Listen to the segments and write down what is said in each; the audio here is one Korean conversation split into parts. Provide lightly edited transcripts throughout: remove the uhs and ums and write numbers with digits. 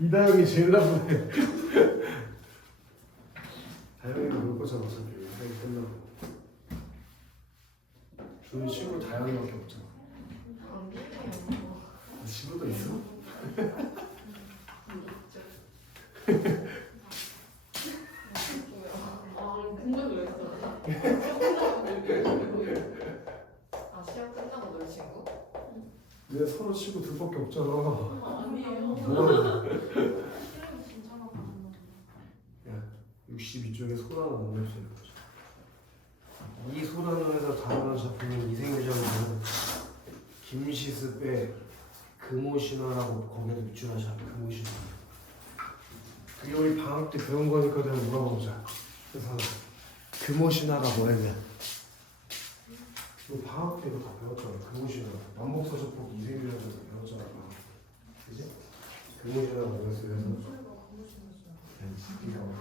이다영이 제일 나쁘네. 다영이가 볼 거잖아 어차피 회의 끝나고. 저희 친구 다영이밖에 없잖아. 친구도 있어? 근데 왜 했어? 아 시험 끝나고 놀 친구? 근데 서로 친구 둘밖에 없잖아. 아니에요. 뭐? 야, 62쪽에 소라는 안 냈어요. 이 소라는에서 다루는 작품인 이생규장은 김시습의 금오신화라고 거기에도 밑줄하자. 금오신화. 그게 우리 방학 때 배운 거니까 내가 물어보자. 그래서 금오신화가 뭐였냐? 이거 방학 때 이거 다 배웠잖아. 금오신화. 만복서적복 이생규장에서 배웠잖아. 그지? 금오신화가 뭐였어요?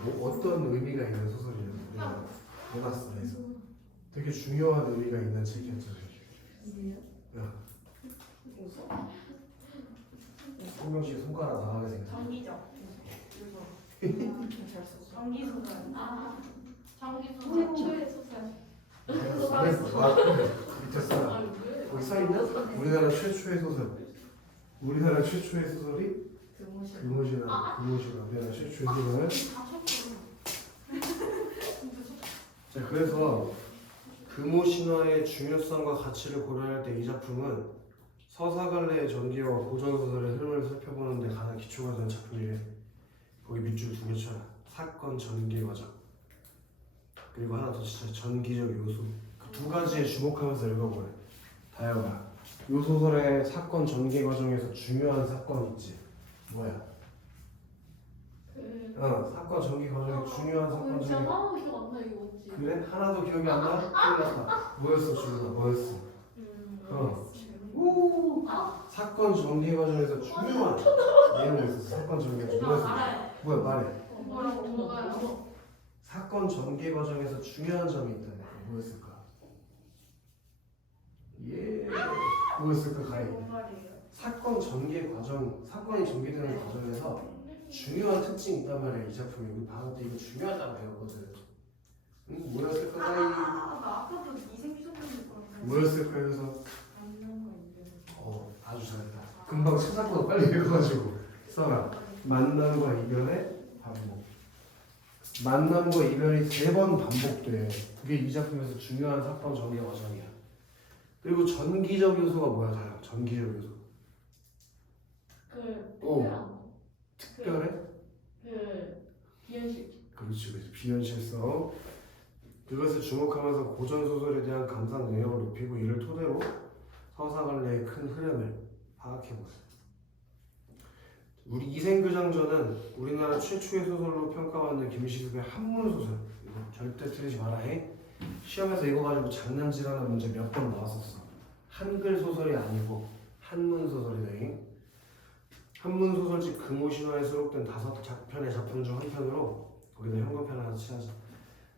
뭐 어떤 의미가 있는 소설이에요? 우리가 문학사에서 되게 중요한 의미가 있는 책이었죠. 야, 웃어? 송명식 손가락 나가게 생겼어. 장기적. 잘 썼어. 장기소설. 장기소설 최초의 소설. 밑에 써. 아니 왜? 거기 써 있냐? 우리나라 최초의 소설. 우리나라 최초의 소설이 금오신화. 금오신화. 우리나라 최초의 소설은. 자, 그래서 금오신화의 중요성과 가치를 고려할 때 이 작품은 서사갈래의 전기와 고전소설의 흐름을 살펴보는 데 가장 기초가 되는 작품이래. 거기 밑줄 두 개 쳐라. 사건 전개 과정. 그리고 하나 더 진짜 전기적 요소. 그 두 가지에 주목하면서 읽어보래. 다영아. 요 소설의 사건 전개 과정에서 중요한 사건 있지. 뭐야? 사건 전개 과정에 중요한 사건 전개. 하나도 기억 안 나. 이거 뭔지. 그래? 하나도 기억이 안 나? 큰일 났다. 뭐였어, 주문아? 뭐였어? 오! 사건 전개 과정에서 중요한 내용이 있었어. 사건 전개 과정. 뭐였어? 뭐야, 말해. 뭐가요? 사건 전개 과정에서 중요한 점이 있다. 뭐였을까? 예. 뭐였을까, 가희? 사건 전개 과정, 사건이 전개되는 과정에서 중요한 특징이 있단 말이야. 이 작품이 우리 방학 때 이거 중요하다고 배웠거든. 응? 뭐였을까, 가희? 나 아까도 이생기 선생님 거랑 뭐였을까 해서 아주 잘했다. 금방 찾았거든. 빨리 읽어가지고 써라. 만남과 이별의 반복. 만남과 이별이 3번 반복돼. 그게 이 작품에서 중요한 사건 전개 과정이야. 그리고 전기적 요소가 뭐야, 다양? 전기적 요소. 특별해? 비현실. 그렇지. 비현실성. 그것을 주목하면서 고전 소설에 대한 감상 능력을 높이고 이를 토대로 서사갈래의 큰 흐름을 파악해보세요. 우리 이생교장전은 우리나라 최초의 소설로 평가받는 김시습의 한문소설. 이거 절대 틀리지 마라 해. 시험에서 이거 가지고 장난질하는 문제 몇 번 나왔었어. 한글 소설이 아니고 한문 소설이네. 한문 소설집 금오신화에 수록된 5편의 작품 중 한 편으로 거기다 현관편 하나 칠하자.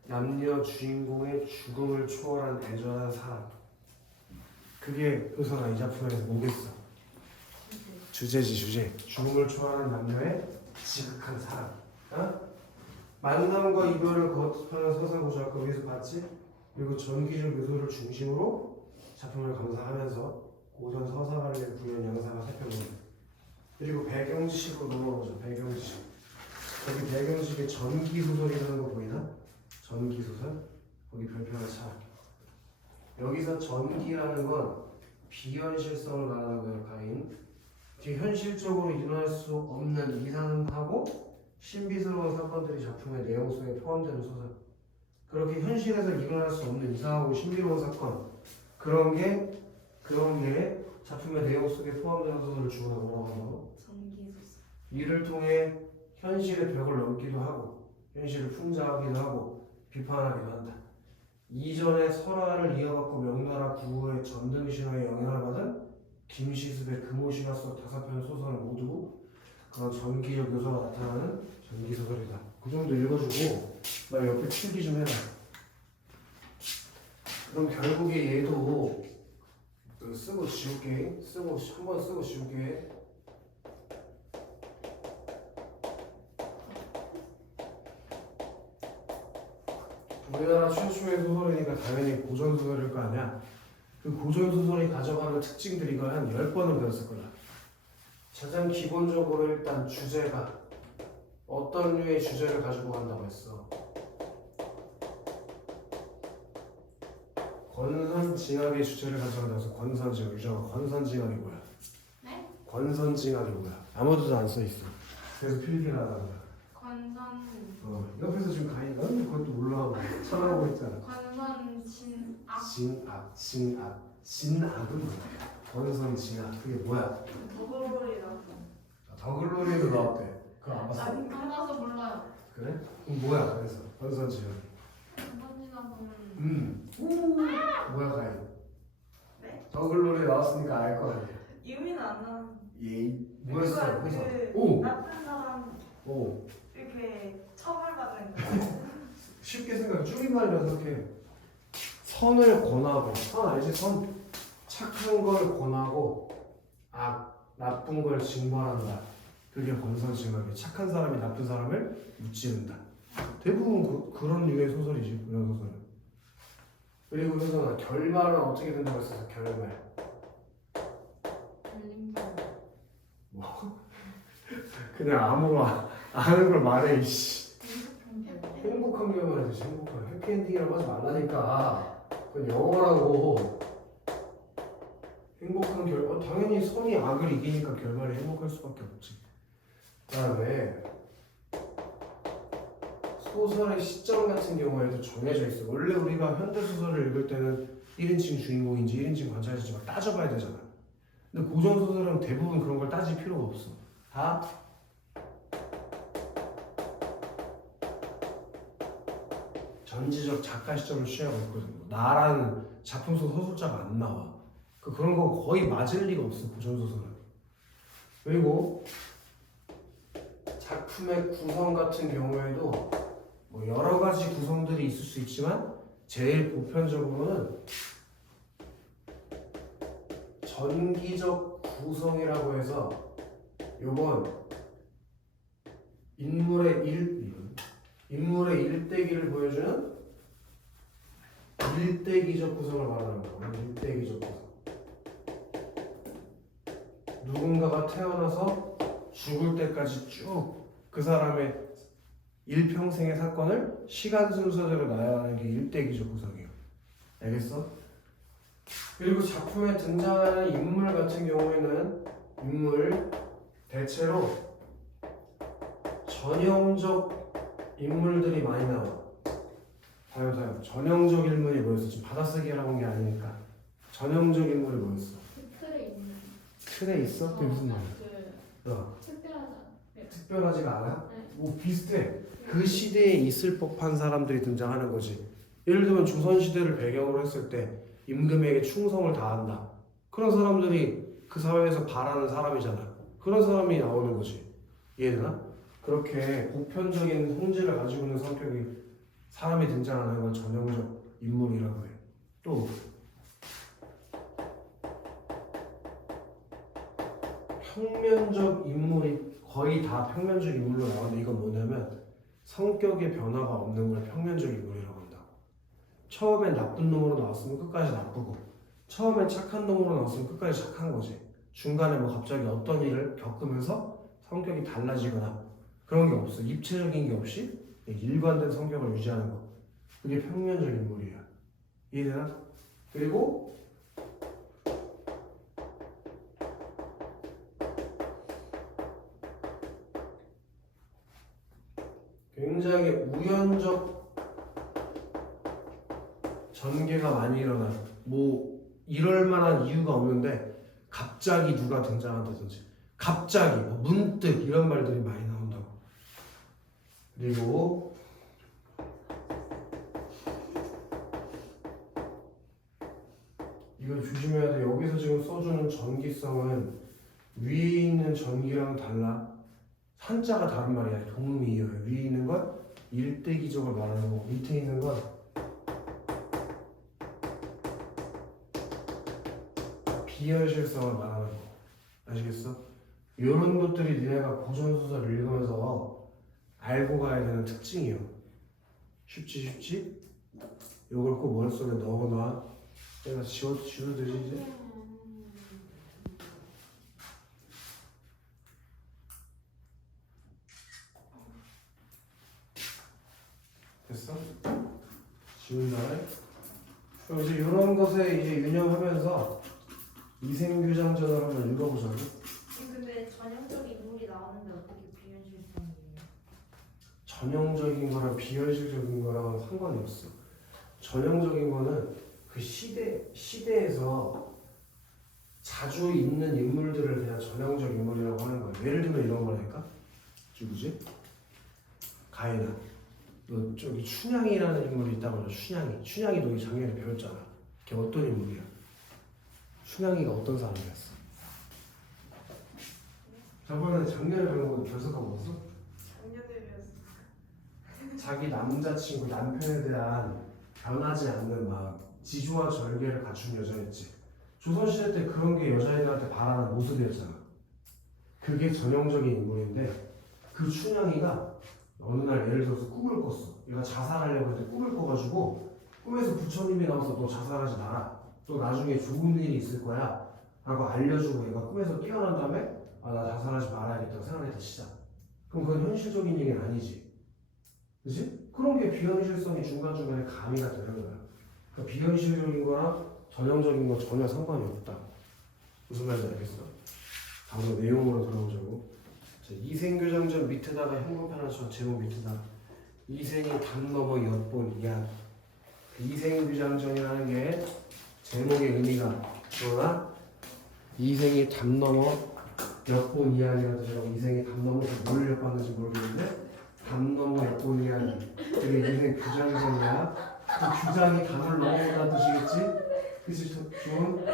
남녀 주인공의 죽음을 초월한 애절한 사랑. 그게 의사가 이 작품에서 뭐겠어? 주제지, 주제. 죽음을 초월한 남녀의 지극한 사랑. 만남과 이별을 거듭하는 서사고작과 위에서 봤지? 그리고 전기적 요소를 중심으로 작품을 감상하면서 고전 서사관리의 구현 양상을 살펴보는. 그리고 배경지식으로 넘어가죠. 배경지식. 여기 배경지식에 전기소설이라는 거 보이나? 전기소설? 거기 별표 하나 차. 여기서 전기라는 건 비현실성을 말하는 거예요. 가인. 현실적으로 일어날 수 없는 이상하고 신비스러운 사건들이 작품의 내용 속에 포함되는 소설. 그렇게 현실에서 일어날 수 없는 이상하고 신비로운 사건, 그런 게 작품의 내용 속에 포함되는 소설을 주어서 뭐라고 하고, 전기소설. 이를 통해 현실의 벽을 넘기도 하고 현실을 풍자하기도 하고 비판하기도 한다. 이전에 설화를 이어받고 명나라 구호의 전등신화에 영향을 받은 김시습의 금오신화 속 5편 소설은 모두 그런 전기적 요소가 나타나는 전기소설이다. 그 정도 읽어주고 나 옆에 필기 좀 해라. 그럼 결국에 얘도 쓰고 지울게. 한번 쓰고 지울게. 우리나라 최초의 소설이니까 당연히 고전 소설일 거 아니야. 그 고전 소설이 가져가는 특징들이 이거 한 10번은 배웠을 거야. 가장 기본적으로 일단 주제가 어떤 류의 주제를 가지고 간다고 했어. 권선징악의 주제를 가져간다고 해서 권선징악. 유정아, 권선징악이 뭐야? 네? 권선징악이 뭐야? 아무데도 안 써있어. 그래서 필기를 하다는 거야. 관선 옆에서 지금 가인이 그것도 몰라 쳐다보고 있잖아. 관선 진악 진악은 뭐야? 권선징악 그게 뭐야? 더블롤이라고. 더글로리도 나왔대. 그거 안 봤어? 아니, 안 봐서 몰라요. 그래? 그럼 뭐야 그래서 권선징악? 관선 뭐야 가인? 네? 더글로리 나왔으니까 알 거 아니야. 유미는 안 나는. 예이 뭐였어? 그러니까 그래서 그 오! 나쁜 사람 오 이렇게 처벌받는 거. 쉽게 생각해. 줄임말로 어떻게 선을 권하고 선 알지? 선 착한 걸 권하고 나쁜 걸 징벌한다. 그게 권선징악이 착한 사람이 나쁜 사람을 무찌른다. 대부분 그런 류의 소설이지. 그런 소설은. 그리고 여기서 결말은 어떻게 된다고 했어? 결말 달림결 뭐 그냥 아무거나 아는 걸 말해 이씨. 행복한결 행복한 결말이지. 행복한 해피엔딩이라고 하지 말라니까. 그건 영어라고. 행복한 결말 당연히 선이 악을 이기니까 결말이 행복할 수밖에 없지. 그다음에 소설의 시점 같은 경우에도 정해져 있어. 원래 우리가 현대 소설을 읽을 때는 1인칭 주인공인지 1인칭 관찰인지 막 따져봐야 되잖아. 근데 고전 소설은 대부분 그런 걸 따질 필요가 없어. 다 전지적 작가 시점을 취하고 있거든. 나라는 작품 속 소설자가 안 나와. 그런 거 거의 맞을 리가 없어 고전 소설은. 그리고 작품의 구성 같은 경우에도 뭐 여러 가지 구성들이 있을 수 있지만 제일 보편적으로는 전기적 구성이라고 해서 요건 인물의 일대기를 보여주는 일대기적 구성을 말하는 거야. 일대기적 구성. 누군가가 태어나서 죽을 때까지 쭉 그 사람의 일평생의 사건을 시간 순서대로 나열하는 게 일대기적 구성이에요. 알겠어? 그리고 작품에 등장하는 인물 같은 경우에는 대체로 전형적 인물들이 많이 나와. 사요. 전형적 인물이 뭐였어? 지금 받아쓰기라고 한 게 아니니까. 전형적 인물이 뭐였어? 틀에 있는 틀에 있어? 그게 무슨 말이야? 특별하잖아. 특별하지가 않아? 네. 뭐 비슷해. 그 시대에 있을 법한 사람들이 등장하는 거지. 예를 들면 조선시대를 배경으로 했을 때 임금에게 충성을 다한다. 그런 사람들이 그 사회에서 바라는 사람이잖아. 그런 사람이 나오는 거지. 이해되나? 그렇게 보편적인 홍지를 가지고 있는 성격이 사람이 등장하는 건 전형적 인물이라고 해. 또 평면적 인물이 거의 다 평면적 인물로 나오는데 이건 뭐냐면 성격의 변화가 없는 걸 평면적 인물이라고 한다. 처음엔 나쁜 놈으로 나왔으면 끝까지 나쁘고 처음엔 착한 놈으로 나왔으면 끝까지 착한 거지. 중간에 뭐 갑자기 어떤 일을 겪으면서 성격이 달라지거나 그런 게 없어. 입체적인 게 없이 일관된 성격을 유지하는 거. 그게 평면적 인물이야. 이해되나? 그리고 굉장히 우연적 전개가 많이 일어나. 뭐 이럴 만한 이유가 없는데 갑자기 누가 등장한다든지 갑자기 뭐 문득 이런 말들이 많이 나온다고. 그리고 이거 조심해야 돼. 여기서 지금 써주는 전기성은 위에 있는 전기랑 달라. 한자가 다른 말이야. 동음이에요. 위에 있는 건 일대기적을 말하는 거고 밑에 있는 건 비현실성을 말하는 거. 아시겠어? 이런 것들이 니네가 고전소설을 읽으면서 알고 가야 되는 특징이에요. 쉽지? 이걸 꼭 머릿속에 넣어놔. 내가 지워도 되지 이제? 됐어? 지운 다음에 그럼 이제 이런 것에 이제 유념하면서 이생규장전을 한번 읽어보자고. 근데 전형적인 인물이 나오는데 어떻게 비현실성이에요? 전형적인 거랑 비현실적인 거랑은 상관이 없어. 전형적인 거는 그 시대에서 자주 있는 인물들을 그냥 전형적 인물이라고 하는 거야. 예를 들면 이런 거라니까? 누구지? 가인아. 너 저기 춘향이라는 인물이 있다고 하죠. 춘향이 너 작년에 배웠잖아. 걔 어떤 인물이야? 춘향이가 어떤 사람이었어? 저번에 작년에 배운 거 결석하고 왔어? 작년에 배웠어. 자기 남자친구 남편에 대한 변하지 않는 마음, 지조와 절개를 갖춘 여자였지. 조선시대 때 그런 게 여자애들한테 바라는 모습이었잖아. 그게 전형적인 인물인데 그 춘향이가 어느 날 예를 들어서 꿈을 꿨어. 얘가 자살하려고 했는데 꿈을 꿔가지고 꿈에서 부처님이 나와서 너 자살하지 마라. 또 나중에 좋은 일이 있을 거야 라고 알려주고 얘가 꿈에서 깨어난 다음에 아 나 자살하지 말아야겠다고 생각했다 시작. 그럼 그건 현실적인 얘기는 아니지. 그치? 그런 게 비현실성이 중간중간에 가미가 되는 거야. 그러니까 비현실적인 거랑 전형적인 거 전혀 상관이 없다. 무슨 말인지 알겠어? 바로 내용으로 들어보자고. 이생교장전 밑에다가 형광펜화처럼 제목 밑에다가 이생이 담 넘어 엿본 이야기. 이생교장전이라는 게 제목의 의미가 그러나 이생이 담 넘어 엿본 이야기라는 뜻이라고. 이생이 담 넘어서 뭘 엿봤는지 모르겠는데 담 넘어 엿본 이야기. 그게 이생 규장전이야. 그 규장이 담을 넘어온다는 뜻이겠지? 그치? 좋은?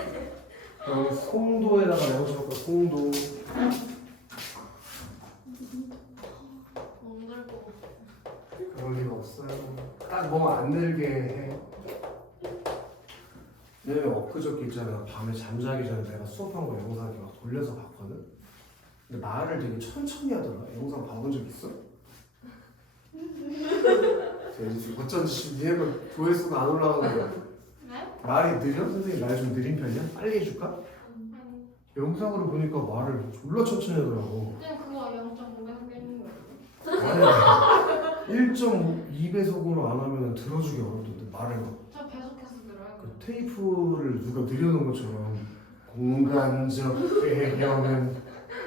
여기 송도에다가 넣어줄까? 송도. 엉들고. 그럴 리가 없어요. 딱 뭐 안 늘게 해. 왜냐면 엊그저께 있잖아. 밤에 잠자기 전에 내가 수업한 거 영상 이렇게 막 돌려서 봤거든. 근데 말을 되게 천천히 하더라. 영상 봐본 적 있어? 어쩐지 지금 얘가 조회수가 안 올라가는 거야. 네? 말이 느려? 선생님 말 좀 느린 편이야? 빨리 해줄까? 영상으로 보니까 말을 졸라 천천히 하더라고. 그냥 그거 0.5배속 있는 거예요. 아니 1.2배속으로 안 하면 들어주기 어렵던데 말을 막. 저 배속해서 들어요. 그 테이프를 누가 늘려놓은 것처럼 공간적 배경은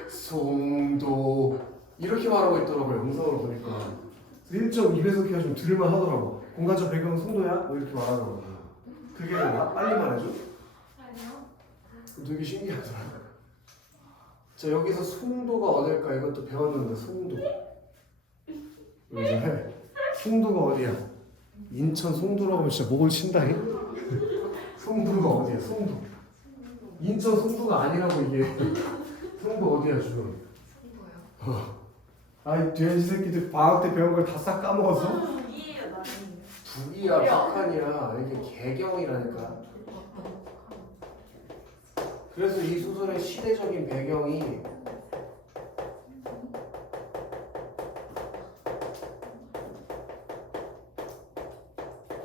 송도 이렇게 말하고 있더라고요. 영상을 보니까 1.2배속 해야 좀 들을만 하더라고. 공간적 배경은 송도야? 뭐 이렇게 말하더라고. 그게 빨리 말해줘? 아니요. 되게 신기하더라고. 자 여기서 송도가 어딜까 이것도 배웠는데 송도 여기서 송도가 어디야? 인천 송도라고 하면 진짜 목을 친다니? 송도가 어디야? 송도 인천 송도가 아니라고 이게. 송도 어디야 지금? 뭐요? 아이 돼지 새끼들 방학 때 배운 걸 다 싹 까먹었어? 이에요 나중에. 북이야 북한이야 이게 개경이라니까. 그래서 이 소설의 시대적인 배경이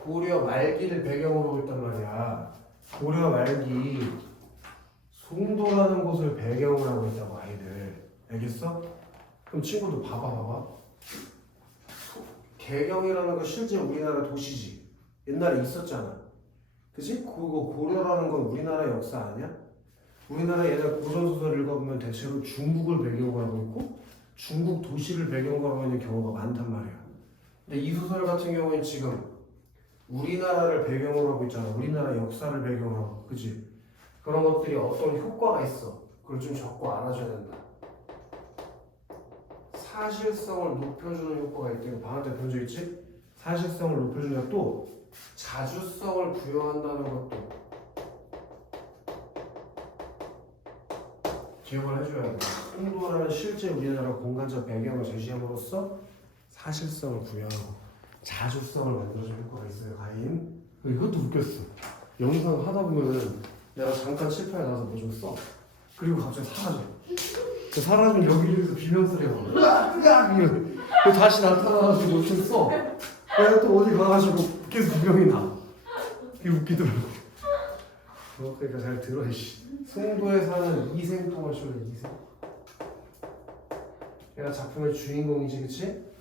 고려 말기를 배경으로 하고 있단 말이야. 고려 말기 송도라는 곳을 배경으로 하고 있다고 아이들. 알겠어? 그럼 친구도 봐봐. 개경이라는 건 실제 우리나라 도시지. 옛날에 있었잖아. 그치? 그거 고려라는 건 우리나라 역사 아니야? 우리나라 옛날 고전소설 읽어보면 대체로 중국을 배경으로 하고 있고 중국 도시를 배경으로 하고 있는 경우가 많단 말이야. 근데 이 소설 같은 경우는 지금 우리나라를 배경으로 하고 있잖아. 우리나라 역사를 배경으로 하고. 그치? 그런 것들이 어떤 효과가 있어. 그걸 좀 적고 알아줘야 된다. 사실성을 높여주는 효과가 있대요. 방학 때 본 적 있지? 사실성을 높여주냐 또 자주성을 부여한다는 것도 기억을 해줘야 돼. 송도라는 실제 우리나라 공간적 배경을 제시함으로써 사실성을 부여하고 자주성을 만들어주는 효과가 있어요. 가임. 이것도 웃겼어. 영상 하다 보면은 내가 잠깐 칠판에 나와서 뭐 좀 써. 그리고 갑자기 사라져. 그 사라지면 여기서 비명소리가 나. 으악! 으악! 이러고 다시 나타나가지고 뭐 좀 써. 내가 또 어디 가가지고 계속 구경이 나. 그게 웃기더라고. 그러니까 잘 들어 이씨. 승부에 사는 이생동을 쏠래 이생. 얘가 작품의 주인공이지, 그치?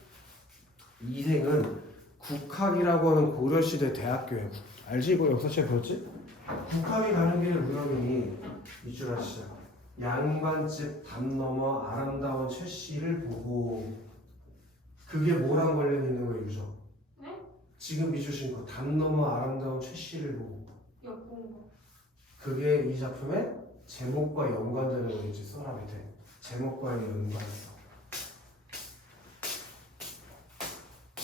이생은 국학이라고 하는 고려시대 대학교야. 알지? 이거 역사시간 배웠지? 국학이 가는 길을 우연히 이줄 아시죠? 양반집 담 넘어 아름다운 최씨를 보고 그게 뭐랑 관련 있는 거예요, 유저? 네? 지금 이주신 거 담 넘어 아름다운 최씨를 보고 엿본 거. 그게 이 작품의 제목과 연관되는 거겠지. 써라 밑에 제목과 연관해서.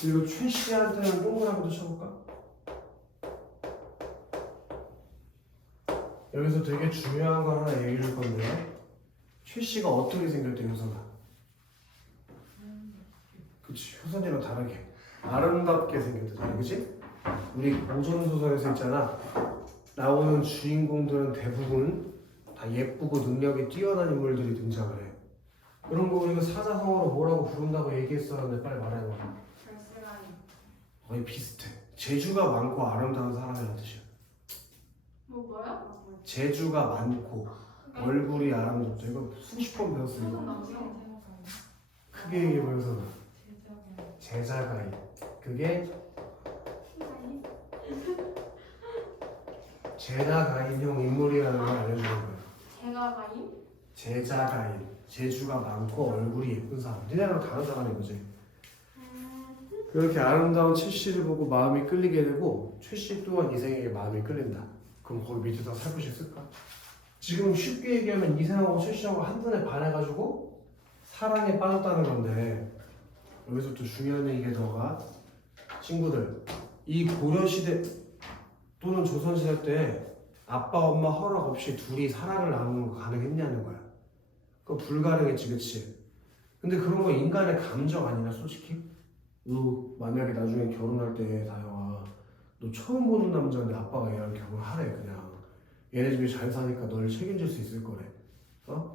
그리고 최씨한테는 동그라미도 쳐볼까? 여기서 되게 중요한 걸 하나 얘기해 줄 건데요. 최씨가 어떻게 생겼대, 효선아? 그치, 효선이랑 다르게 아름답게 생겼잖아, 그치? 우리 고전소설에서 있잖아, 나오는 주인공들은 대부분 다 예쁘고 능력이 뛰어난 인물들이 등장을 해. 그런 거 우리가 사자성어로 뭐라고 부른다고 얘기했었는데 빨리 말해봐. 절세라니. 거의 비슷해. 재주가 많고 아름다운 사람이라는 뜻이야. 뭐야? 재주가 많고 얼굴이 아름답다. 이거 수십 번 배웠어. 이거. 남성. 크게 얘기해보면서 제자가인. 그게 제자가인형 인물이라는 걸 알려주는 거야. 제가 가인? 제자가인. 재주가 많고 얼굴이 예쁜 사람. 니네랑 다른 사람인 거지. 그렇게 아름다운 최씨를 보고 마음이 끌리게 되고 최씨 또한 이생에게 마음이 끌린다. 그럼 거기 밑에다 살포시 쓸까? 지금 쉽게 얘기하면 이생하고 최씨하고 한눈에 반해가지고 사랑에 빠졌다는 건데, 여기서 또 중요한 얘기가 너가 친구들, 이 고려시대 또는 조선시대 때 아빠 엄마 허락 없이 둘이 사랑을 나누는 거 가능했냐는 거야. 그거 불가능했지, 그치? 근데 그런 거 인간의 감정 아니냐, 솔직히? 너 만약에 나중에 결혼할 때 다영아, 너 처음 보는 남자인데 아빠가 얘랑 결혼하래. 그냥 얘네 집이 잘 사니까 널 책임질 수 있을 거래.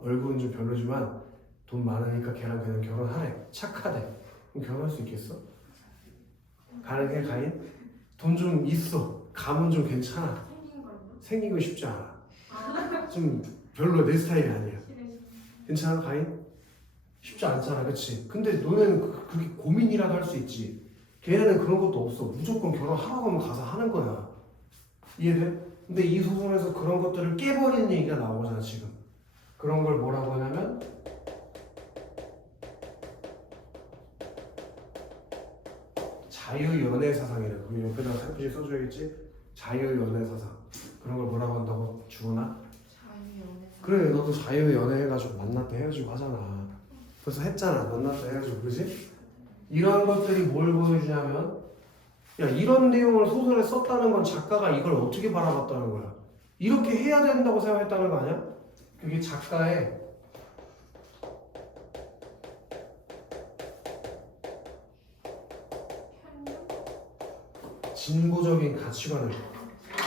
얼굴은 좀 별로지만 돈 많으니까 걔랑 그냥 결혼하래. 착하대. 그럼 결혼할 수 있겠어? 가능해, 가인? 돈 좀 있어. 감은 좀 괜찮아. 생긴 걸로? 생긴 거 쉽지 않아. 좀 별로 내 스타일이 아니야. 괜찮아, 가인? 쉽지 않잖아, 그치? 근데 너네는 그렇게 고민이라도 할 수 있지. 걔네는 그런 것도 없어. 무조건 결혼하라고 하면 가서 하는 거야. 이해돼? 근데 이 소설에서 그런 것들을 깨버리는 얘기가 나오잖아, 지금. 그런 걸 뭐라고 하냐면 자유연애사상이래. 그럼 옆에다가 살포시 써줘야겠지? 자유연애사상. 그런 걸 뭐라고 한다고? 주거나? 자유연애. 그래, 너도 자유연애 해가지고 만났다 헤어지고 하잖아. 벌써 했잖아. 만났다 헤어지고, 그지? 이런 것들이 뭘 보여주냐면, 야, 이런 내용을 소설에 썼다는 건 작가가 이걸 어떻게 바라봤다는 거야. 이렇게 해야 된다고 생각했다는 거 아니야? 그게 작가의 진보적인 가치관을,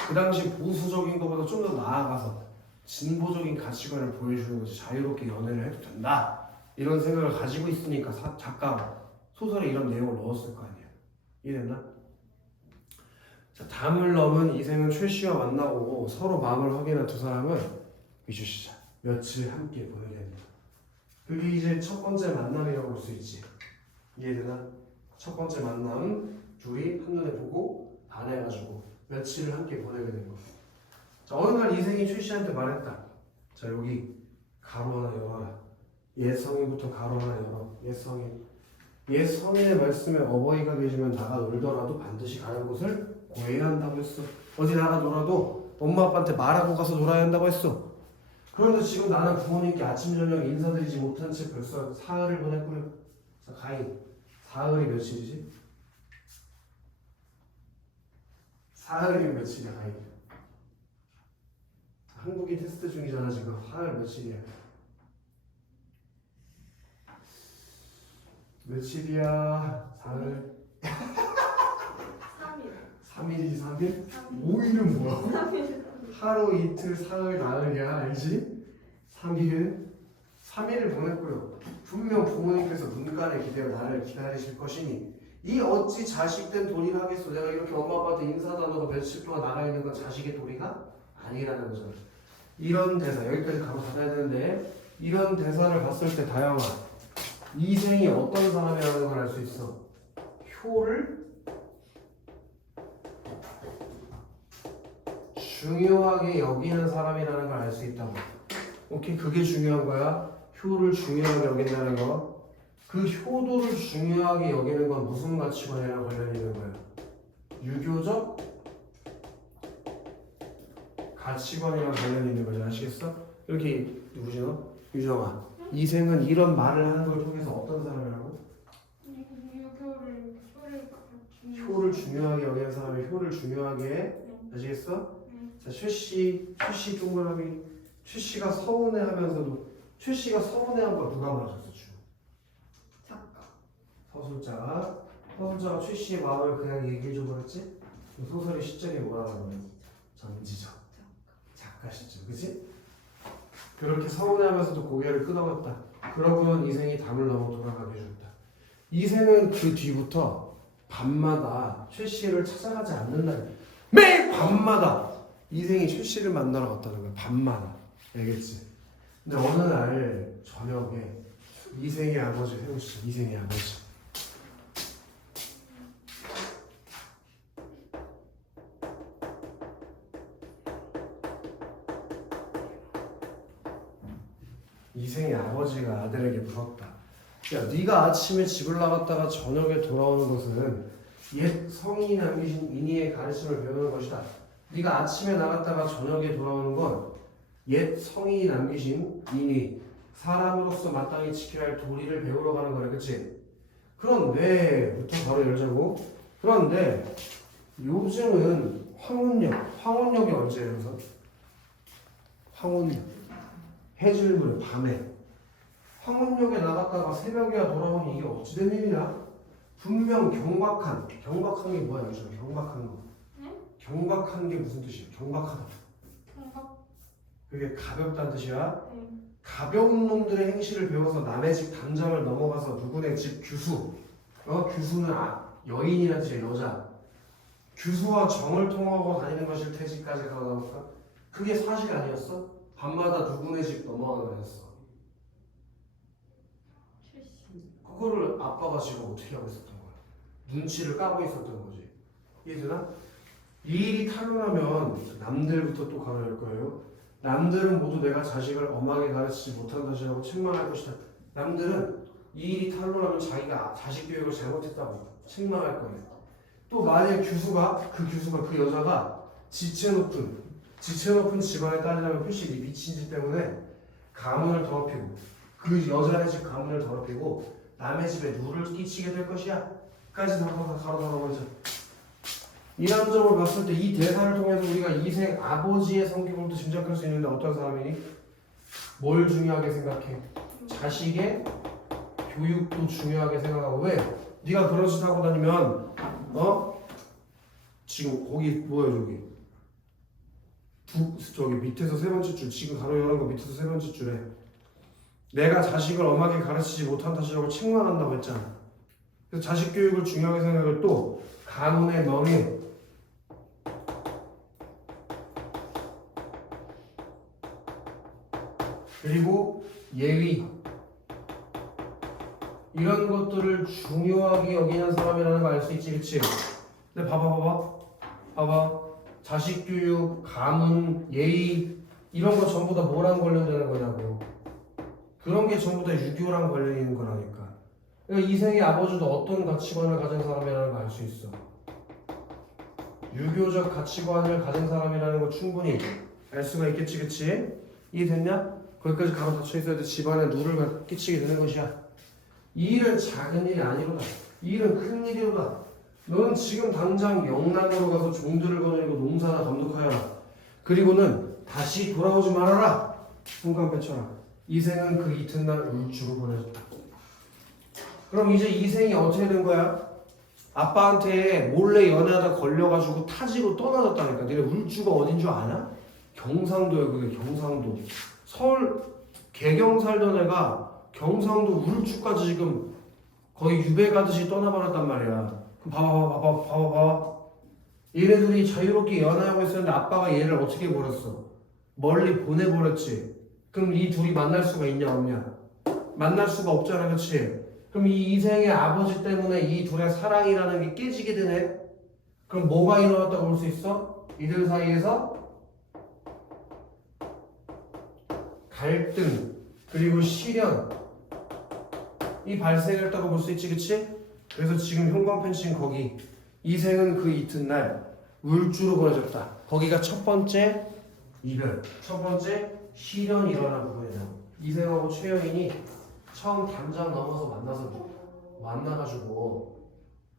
그 당시 보수적인 것보다 좀 더 나아가서 진보적인 가치관을 보여주는 거지. 자유롭게 연애를 해도 된다, 이런 생각을 가지고 있으니까 작가가 소설에 이런 내용을 넣었을 거 아니야. 이해됐나? 자, 담을 넘은 이생은 최씨와 만나고 서로 마음을 확인한 두 사람은 이주시자 며칠 함께 보내게 됩니다. 그게 이제 첫 번째 만남이라고 볼 수 있지. 이해되나? 첫 번째 만남, 둘이 한눈에 보고 반해가지고 며칠을 함께 보내게 된 거. 자, 어느 날 이생이 최씨한테 말했다. 자, 여기 가로 하나 열어라. 옛 성인부터 가로 하나 열어. 옛 성인. 옛 성인의 말씀에 어버이가 계시면 나가 놀더라도 반드시 가는 곳을 고해야 한다고 했어. 어디 나가 놀아도 엄마 아빠한테 말하고 가서 놀아야 한다고 했어. 그런데 지금 나는 부모님께 아침 저녁 인사드리지 못한 채 벌써 사흘을 보냈고요. 자, 가인. 사흘이 며칠이지? 사흘이 며칠이야, 가인? 한국이 테스트 중이잖아 지금. 사흘 며칠이야? 며칠이야? 사흘? 3일. 3일이지 3일? 5일은 뭐야? 3일. 하루 이틀 사흘 나흘이야, 알지? 3일? 3일을 보냈고요. 분명 부모님께서 눈간에 기대어 나를 기다리실 것이니 이 어찌 자식된 도리를 하겠어. 내가 이렇게 엄마 아빠한테 인사도 안 하고 며칠 동안 나가 있는 건 자식의 도리가 아니라는 거잖아. 이런 대사 여기까지 가로 닫아야 되는데 이런 대사를 봤을 때 다영아 이생이 어떤 사람이라는 걸 알 수 있어. 효를 중요하게 여기는 사람이라는 걸 알 수 있다고. 오케이, 그게 중요한 거야. 효를 중요하게 여긴다는 거. 그 효도를 중요하게 여기는 건 무슨 가치관이랑 관련이 있는 거야? 유교적 가치관이랑 관련이 있는 거지. 아시겠어? 이렇게 누구지 너? 유정아. 이생은 이런 말을 하는 걸 통해서 어떤 사람이라고? 효를 중요하게 여기는 사람이 효를 중요하게 아시겠어? 자, 최씨 동그라미. 최씨가 서운해하면서도 최씨가 서운해한 거 누가 말하셨어? 작가. 서술자가 최씨의 마음을 그냥 얘기해줘 버렸지? 소설의 시점이 뭐라고 하면 전지적 작가 시점, 그치? 그렇게 서운해하면서도 고개를 끄덕였다. 그러고는 이생이 담을 넘어 돌아가게 해줬다. 이생은 그 뒤부터 밤마다 최씨를 찾아가지 않는다. 매일 밤마다 이생이 최씨를 만나러 갔다는 거야. 밤마다. 알겠지? 근데 어느 날 저녁에 이생의 아버지 세우씨, 이생의 아버지 이생의 아버지가 아들에게 물었다. 야, 네가 아침에 집을 나갔다가 저녁에 돌아오는 것은 옛 성인이 남기신 인의의 가르침을 배우는 것이다. 네가 아침에 나갔다가 저녁에 돌아오는 건 옛 성인이 남기신 인의, 사람으로서 마땅히 지켜야 할 도리를 배우러 가는 거래, 그치? 그런데부터 바로 열자고. 그런데 요즘은 황혼역이 언제예요? 우선? 황혼역 해질물 밤에 황혼역에 나갔다가 새벽에야 돌아오니 이게 어찌 된 일이냐? 분명 경박한 게 뭐야? 요즘 경박한 거. 네? 경박한 게 무슨 뜻이야? 경박하다. 그게 가볍다는 뜻이야. 가벼운 놈들의 행실을 배워서 남의 집 담장을 넘어가서 누구네 집 규수, 규수는 여인이라는 뜻이야. 여자. 규수와 정을 통하고 다니는 것일 테지까지 가다 볼까? 그게 사실 아니었어? 밤마다 누구네 집 넘어가는 거였어. 그거를 아빠가 지금 어떻게 하고 있었던 거야? 눈치를 까고 있었던 거지. 이해되나? 이 일이 탄로나면 남들부터 또 가르칠 거예요. 남들은 모두 내가 자식을 엄하게 가르치지 못한 탓이라고 책망할 것이다. 남들은 이 일이 탄로나면 자기가 자식 교육을 잘못했다고 책망할 거예요. 또 만약 그 여자가 지체 높은 집안의 딸이라면 표시 미친 짓 때문에 가문을 더럽히고 그 여자의 집 가문을 더럽히고 남의 집에 누를 끼치게 될 것이야. 까지 가로잡아버리자. 이런 점을 봤을 때 이 대사를 통해서 우리가 이생 아버지의 성격을 짐작할 수 있는데 어떤 사람이니? 뭘 중요하게 생각해? 자식의 교육도 중요하게 생각하고. 왜? 네가 그런 짓 하고 다니면 지금 거기 뭐야 저기 밑에서 세 번째 줄, 지금 가로 열은 거 밑에서 세 번째 줄에 내가 자식을 엄하게 가르치지 못한 탓이라고 책망한다고 했잖아. 그래서 자식 교육을 중요하게 생각을 또 가문의 명예, 그리고 예의, 이런 것들을 중요하게 여기는 사람이라는 거 알 수 있지, 그치? 근데 봐봐. 자식 교육, 가문, 예의, 이런 거 전부 다 뭐랑 관련되는 거냐고. 그런 게 전부 다 유교랑 관련이 있는 거라니까. 그러니까 이생의 아버지도 어떤 가치관을 가진 사람이라는 거 알 수 있어. 유교적 가치관을 가진 사람이라는 거 충분히 알 수가 있겠지, 그치? 이해됐냐? 거기까지 가로 닫혀 있어야 돼. 집안에 누를 끼치게 되는 것이야. 이 일은 작은 일이 아니로다. 이 일은 큰 일이로다. 너는 지금 당장 영락으로 가서 종들을 거느리고 농사나 감독하여라. 그리고는 다시 돌아오지 말아라. 순간 맺혀라. 이생은 그 이튿날 울주로 보내졌다. 그럼 이제 이생이 어떻게 된 거야? 아빠한테 몰래 연애하다 걸려가지고 타지로 떠나졌다니까. 니네 울주가 어딘 줄 아냐? 경상도야. 그게 경상도. 서울 개경 살던 애가 경상도 울주까지 지금 거의 유배 가듯이 떠나버렸단 말이야. 그럼 봐봐. 얘네들이 자유롭게 연애하고 있었는데 아빠가 얘를 어떻게 버렸어? 멀리 보내버렸지. 그럼 이 둘이 만날 수가 있냐 없냐? 만날 수가 없잖아, 그치? 그럼 이 이생의 아버지 때문에 이 둘의 사랑이라는 게 깨지게 되네? 그럼 뭐가 일어났다고 볼 수 있어? 이들 사이에서 갈등, 그리고 시련이 발생했다고 볼 수 있지, 그치? 그래서 지금 형광펜치는 거기 이생은 그 이튿날 울주로 보내졌다. 거기가 첫 번째 이별, 첫 번째 시련이 일어난 부분이다. 이생하고 최여인이 처음 담장 넘어서 만나가지고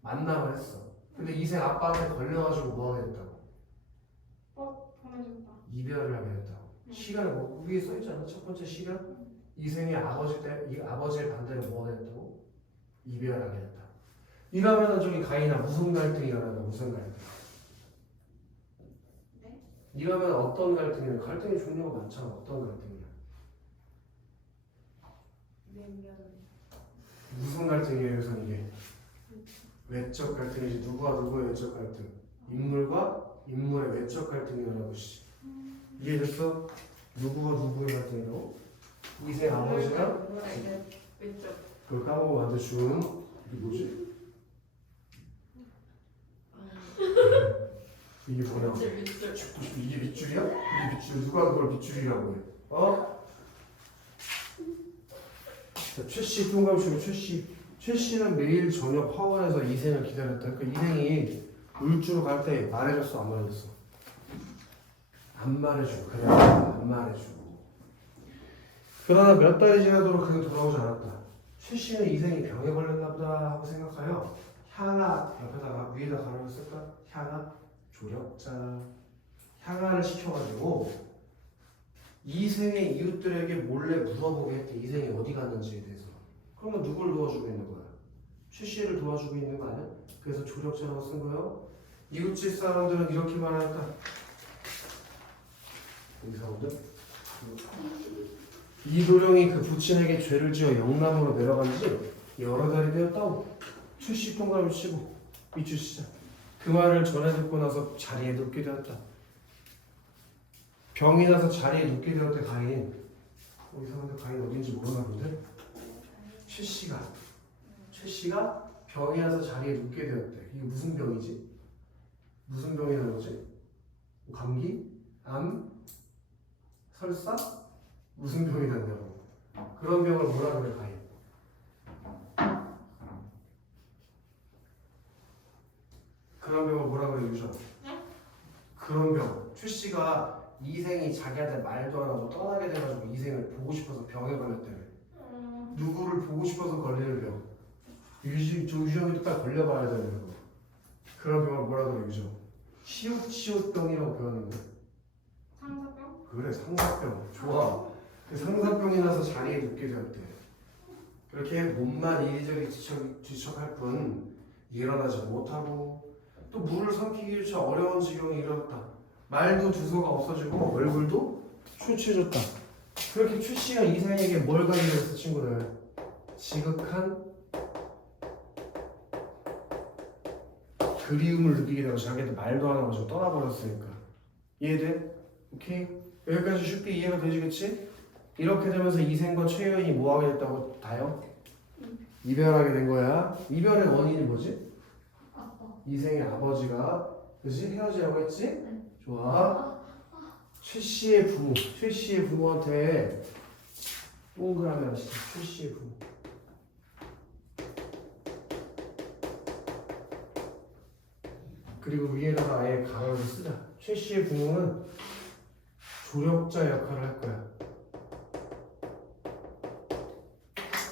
만남을 했어. 근데 이생 아빠한테 걸려가지고 뭐 하게 됐다고? 보내줬다. 이별을 하게 됐다고. 시련을 뭐 위에 써있잖아. 첫 번째 시련. 이생의 아버지의 반대로 뭐 하게 됐다고? 이별하게 됐다. 이러면은 저기 가인아 무슨 갈등이 일어나나? 무슨 갈등? 네? 이러면 어떤 갈등이냐? 갈등의 종류가 많잖아. 어떤 갈등이야? 무슨 갈등이에요? 그래서 이게 외적 갈등이지. 누구와 누구의 외적 갈등? 인물과 인물의 외적 갈등이 일어나고 있지. 이해됐어? 누구와 누구의 갈등이라고? 이생 아버지가 왼쪽. 그걸 까먹고 만든 준 이게 뭐지? 이게 뭐냐? 밑줄. 이게 밑줄이야? 이게 밑줄. 누가 그걸 밑줄이라고 해? 어? 자, 최씨 뚱감치고 최씨는 매일 저녁 화원에서 이생을 기다렸다. 그러니까 이생이 울주로 갈 때 말해줬어, 안 말해줬어? 안 말해줘. 그래, 안 말해줘. 그러나 몇 달이 지나도록 그는 돌아오지 않았다. 최씨는 이생이 병에 걸렸나 보다 하고 생각하여 향아 옆에다가 위에다 가로를 쓸까? 향아 조력자 향아를 시켜가지고 이생의 이웃들에게 몰래 물어보게 했대. 이생이 어디 갔는지에 대해서. 그러면 누굴 도와주고 있는 거야? 최씨를 도와주고 있는 거 아니야? 그래서 조력자라고 쓴 거예요. 이웃집 사람들은 이렇게 말했다. 이 사람들? 이도령이 그 부친에게 죄를 지어 영남으로 내려간 지 여러 달이 되었다고. 최씨 동감을 치고 미추시자. 그 말을 전해 듣고 나서 자리에 눕게 되었다. 병이 나서 자리에 눕게 되었대. 가인. 이 사람들 가인 어딘지 모르나 본데? 최씨가 병이 나서 자리에 눕게 되었대. 이게 무슨 병이지? 무슨 병이 나는 거지? 감기? 암? 설사? 무슨 병이 났냐고. 그런 병을 뭐라 그래, 가인? 그런 병을 뭐라 그래, 유전? 그런 병. 최씨가 이생이 자기한테 말도 안 하고 떠나게 돼가지고 이생을 보고 싶어서 병에 걸렸대요. 누구를 보고 싶어서 걸리는 병. 유전이도 딱 걸려봐야 되는 거. 그런 병을 뭐라 그래, 유전? 치읓병이라고 표현하는 거야. 상사병? 그래, 상사병. 좋아. 그 상사병이 나서 자리에 눕게 되었대. 그렇게 몸만 이리저리 뒤척할 뿐 일어나지 못하고 또 물을 삼키기조차 어려운 지경에 이르렀다. 말도 주소가 없어지고 얼굴도 초췌해졌다. 그렇게 최씨가 이생에게 뭘 가지고 친구들? 지극한 그리움을 느끼게 되고 자기한테 말도 안 하고 좀 떠나버렸으니까. 이해돼? 오케이? 여기까지 쉽게 이해가 되시겠지? 이렇게 되면서 이생과 최여인이 뭐하게 됐다고 다요? 이별하게 된 거야. 이별의 원인이 뭐지? 이생의 아버지가 그지 헤어지라고 했지? 좋아. 최씨의 부모한테 동그라미 하시죠. 최씨의 부모. 그리고 위에다가 아예 가로를 쓰자. 최씨의 부모는 조력자 역할을 할 거야.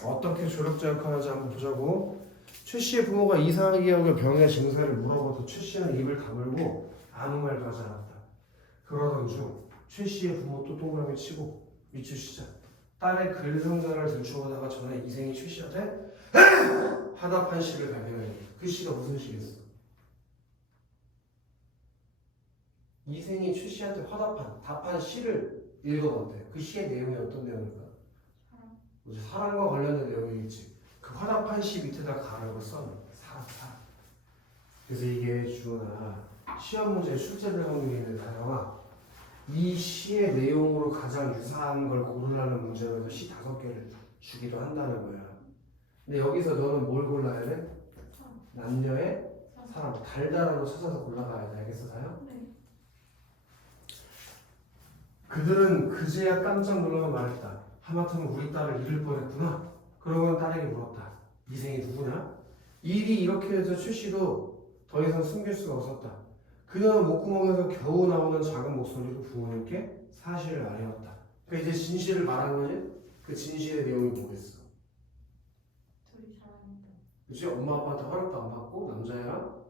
어떻게 조력자 역할을 하는지 한번 보자고. 최씨의 부모가 이상하게 여겨 병의 증세를 물어봐도 최씨는 입을 다물고 아무 말도 하지 않았다. 그러던 중 최씨의 부모 또 동그라미 치고 미추 시작. 딸의 글상자를 들추어다가 전에 이생이 최씨한테 화답한 시를 발견했다. 그 시가 무슨 시겠어? 이생이 최씨한테 답한 시를 읽어본대. 그 시의 내용이 어떤 내용일까? 사랑과 관련된 내용이겠지. 그 화답한 사시 밑에다 가로를 써는 사. 그래서 이게 주어나 시험 문제 출제될 확률이 있는 다영아 이 시의 내용으로 가장 유사한 걸 고르라는 문제로 해서 시 5개를 주기도 한다는 거야. 근데 여기서 너는 뭘 골라야 돼? 남녀의 사람 달달한 거 찾아서 골라가야 돼. 알겠어 다영? 네. 그들은 그제야 깜짝 놀라고 말했다. 하마터면 우리 딸을 잃을 뻔했구나. 그러고는 딸에게 물었다. 이생이 누구냐? 일이 이렇게 해서 출시도 더 이상 숨길 수가 없었다. 그녀는 목구멍에서 겨우 나오는 작은 목소리로 부모님께 사실을 알렸다. 그러니까 이제 진실을 말한 거지? 그 진실의 내용이 뭐겠어? 둘이 사랑했다. 그치? 엄마 아빠한테 허락도 안 받고 남자애랑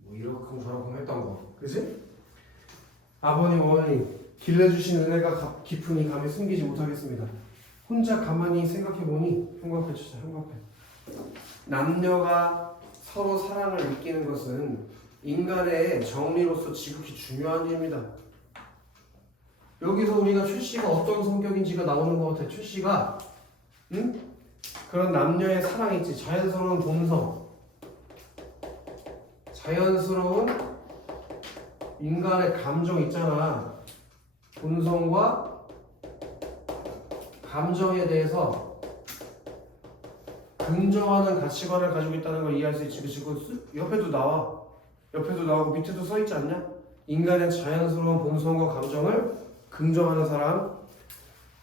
뭐 이러쿵 저러쿵 했던 거. 그치? 아버님 어머니 길러주신 은혜가 깊으니 감히 숨기지 못하겠습니다. 혼자 가만히 생각해보니 형광펜 주자. 형광펜. 남녀가 서로 사랑을 느끼는 것은 인간의 정리로서 지극히 중요한 일입니다. 여기서 우리가 출시가 어떤 성격인지가 나오는 것 같아. 출시가 그런 남녀의 사랑이 있지. 자연스러운 본성, 자연스러운 인간의 감정 있잖아. 본성과 감정에 대해서 긍정하는 가치관을 가지고 있다는 걸 이해할 수 있지. 그치? 옆에도 나와. 옆에도 나오고 밑에도 써 있지 않냐? 인간의 자연스러운 본성과 감정을 긍정하는 사람.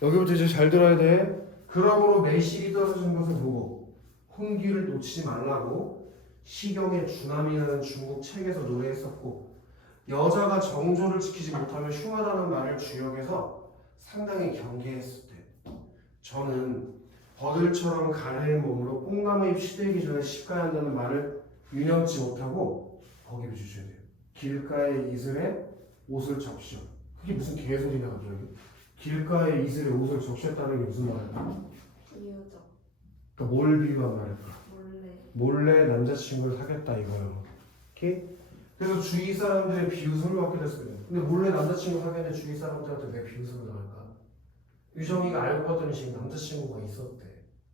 여기부터 이제 잘 들어야 돼. 그러므로 매실이 떨어진 것을 보고 혼기를 놓치지 말라고 시경의 주남이라는 중국 책에서 노래했었고, 여자가 정조를 지키지 못하면 흉하다는 말을 주역에서 상당히 경계했을 때 저는 버들처럼 가래의 몸으로 뽕나무잎 시들기 전에 씻가야 한다는 말을 유념치 못하고 거기 주셔야 돼요. 길가의 이슬에 옷을 적셔. 그게 무슨 개소리냐 갑자기. 길가의 이슬에 옷을 적셨다는 게 무슨 말일까? 비유적. 그러니까 뭘 비유한 말일까? 몰래. 몰래 남자친구를 사귀었다 이거예요. 오케이? 그래서 주위 사람들의 비웃음을 받게 됐어요. 근데 몰래 남자친구 사귀었는데 주위 사람들한테 왜 비웃음을 당할까? 유정이가 알고 봤더니 지금 남자친구가 있었대.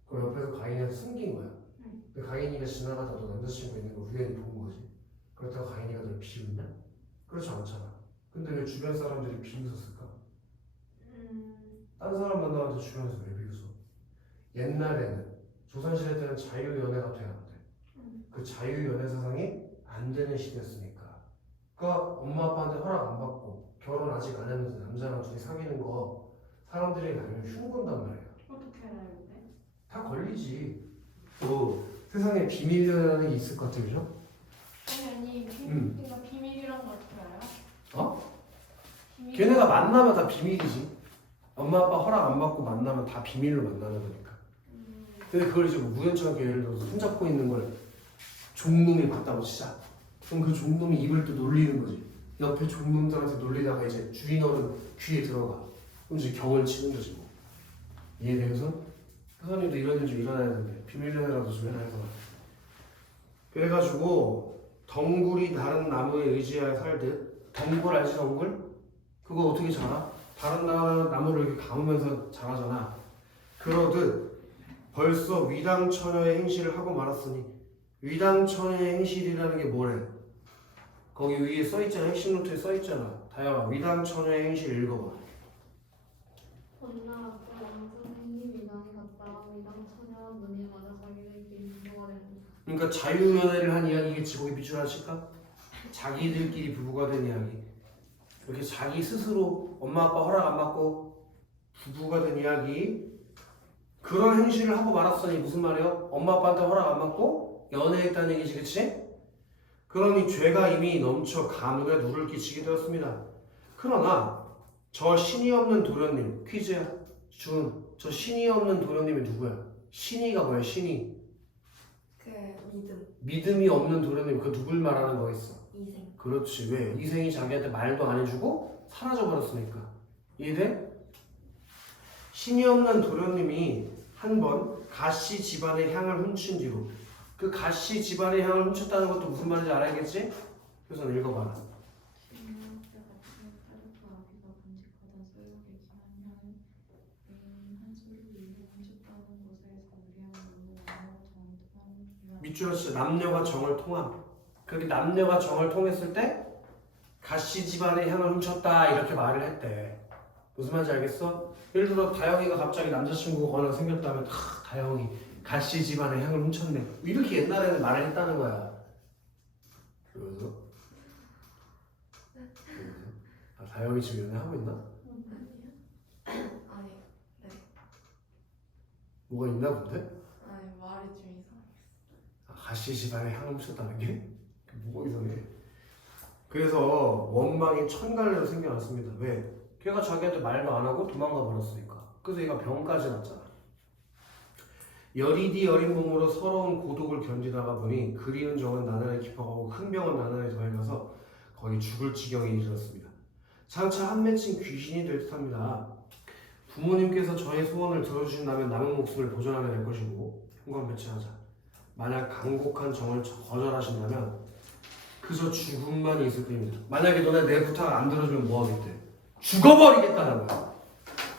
그럼 옆에서 가인이한테 숨긴 거야. 근데 가인이가 지나가다 너 남자친구 있는 걸 우연히 본 거지. 그렇다고 가인이가 널 비웃냐? 그렇지 않잖아. 근데 왜 주변 사람들이 비웃었을까? 딴 사람 만나는데 주변에서 왜 비웃어? 옛날에는 조선시대 때는 자유연애가 돼야 안 돼. 그 자유연애 사상이 안 되는 시대였으니까. 그러니까 엄마 아빠한테 허락 안 받고 결혼 아직 안 했는데 남자랑 둘이 사귀는 거 사람들이 알면 흉본단 말이야. 어떻게 알아요, 근데? 다 걸리지. 또 세상에 비밀이라는 게 있을 것 같아, 그죠? 아니, 그러니까 비밀이란 거 어떻게 알아요? 어? 비밀. 걔네가 만나면 다 비밀이지. 엄마 아빠 허락 안 받고 만나면 다 비밀로 만나는 거니까. 근데 그걸 이제 우연찮게 예를 들어서 손잡고 있는 걸 종놈이 봤다고 치자. 그럼 그 종놈이 입을 또 놀리는 거지. 옆에 종놈들한테 놀리다가 이제 주인어른 귀에 들어가. 그럼 이제 경을 치는 거지 뭐. 이해되면서? 사장님도 이런 일 좀 일어나야 되는데 비밀연애라도 좀 해놔서. 그래가지고 덩굴이 다른 나무에 의지하여 살듯. 덩굴 알지 덩굴? 그거 어떻게 자라? 다른 나무를 이렇게 감으면서 자라잖아. 그러듯 벌써 위당처녀의 행실을 하고 말았으니, 위당처녀의 행실이라는 게 뭐래? 거기 위에 써있잖아. 핵심 노트에 써있잖아. 다영아, 위당처녀의 행실 읽어봐. 본나 앞으로 왕성행이 위당이 같다. 위당 처녀와 눈이 맞아 자기들끼리 부부가 되는. 그러니까 자유연애를 한 이야기겠지. 거기 밑줄 하실까? 자기들끼리 부부가 된 이야기. 이렇게 자기 스스로 엄마 아빠 허락 안 받고 부부가 된 이야기. 그런 행실을 하고 말았으니 무슨 말이야? 엄마 아빠한테 허락 안 받고 연애했다는 얘기지, 그치? 그러니 죄가 이미 넘쳐 간혹에 누를 끼치게 되었습니다. 그러나 저 신이 없는 도련님, 퀴즈야. 준, 저 신이 없는 도련님이 누구야? 신이가 뭐야? 신이. 그 믿음. 믿음이 없는 도련님, 그 누굴 말하는 거겠어? 이생. 그렇지. 왜? 이생이 자기한테 말도 안 해주고 사라져버렸으니까. 이해돼? 신이 없는 도련님이 한 번 가씨 집안의 향을 훔친 뒤로, 그 가씨 집안의 향을 훔쳤다는 것도 무슨 말인지 알아야겠지? 그래서 읽어봐라. 신명학자 같은 타르트 아비가 간직하던 소욕의 귀한 향을 한 수를 위해 훔쳤다는 것에서 우리는 너무 왕하고 정이 밑줄을 쳐 남녀가 정을 통함. 그렇게 남녀가 정을 통했을 때 가씨 집안의 향을 훔쳤다 이렇게 말을 했대. 무슨 말인지 알겠어? 예를 들어 다영이가 갑자기 남자친구가 하나 생겼다면 다영이 가씨 집안의 향을 훔쳤네 이렇게 옛날에는 말을 했다는 거야. 그러면서 다영이 지금 연애하고 있나? 아니, 네. 뭐가 있나 본데? 아니 말이 좀 이상해. 가씨 집안의 향을 훔쳤다는 게? 뭐가 이상해? 그래서 원망이 천갈래로 생겨났습니다. 왜? 걔가 자기한테 말도 안 하고 도망가 버렸으니까. 그래서 얘가 병까지 났잖아. 여리디 여린 몸으로 서러운 고독을 견디다가 보니 그리는 정은 나날이 깊어가고 큰 병은 나날이 더해가서 거의 죽을 지경에 이르렀습니다. 장차 한 맺힌 귀신이 될 듯합니다. 부모님께서 저의 소원을 들어주신다면 남은 목숨을 보존하게 될 것이고 현관배치하자. 만약 간곡한 정을 거절하신다면 그저 죽음만 있을 뿐입니다. 만약에 너네 내 부탁 안 들어주면 뭐 하겠대? 죽어버리겠다는 거야.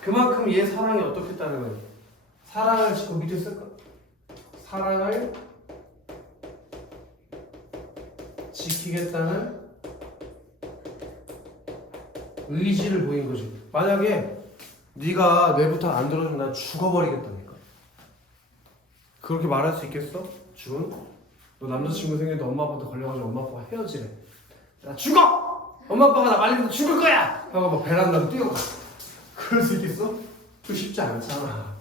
그만큼 얘 사랑이 어떻겠다는 거야. 사랑을 지금 밑에 쓸까? 사랑을 지키겠다는 의지를 보인 거지. 만약에 네가 내 부탁 안 들어주면 난 죽어버리겠다니까. 그렇게 말할 수 있겠어? 준? 너 남자친구 생겼는데 엄마 아빠한테 걸려가지고 엄마 아빠가 헤어지래. 나 죽어! 엄마 아빠가 나 말리면서 죽을 거야! 하고 막 베란다로 뛰어가. 그럴 수 있겠어? 그 쉽지 않잖아.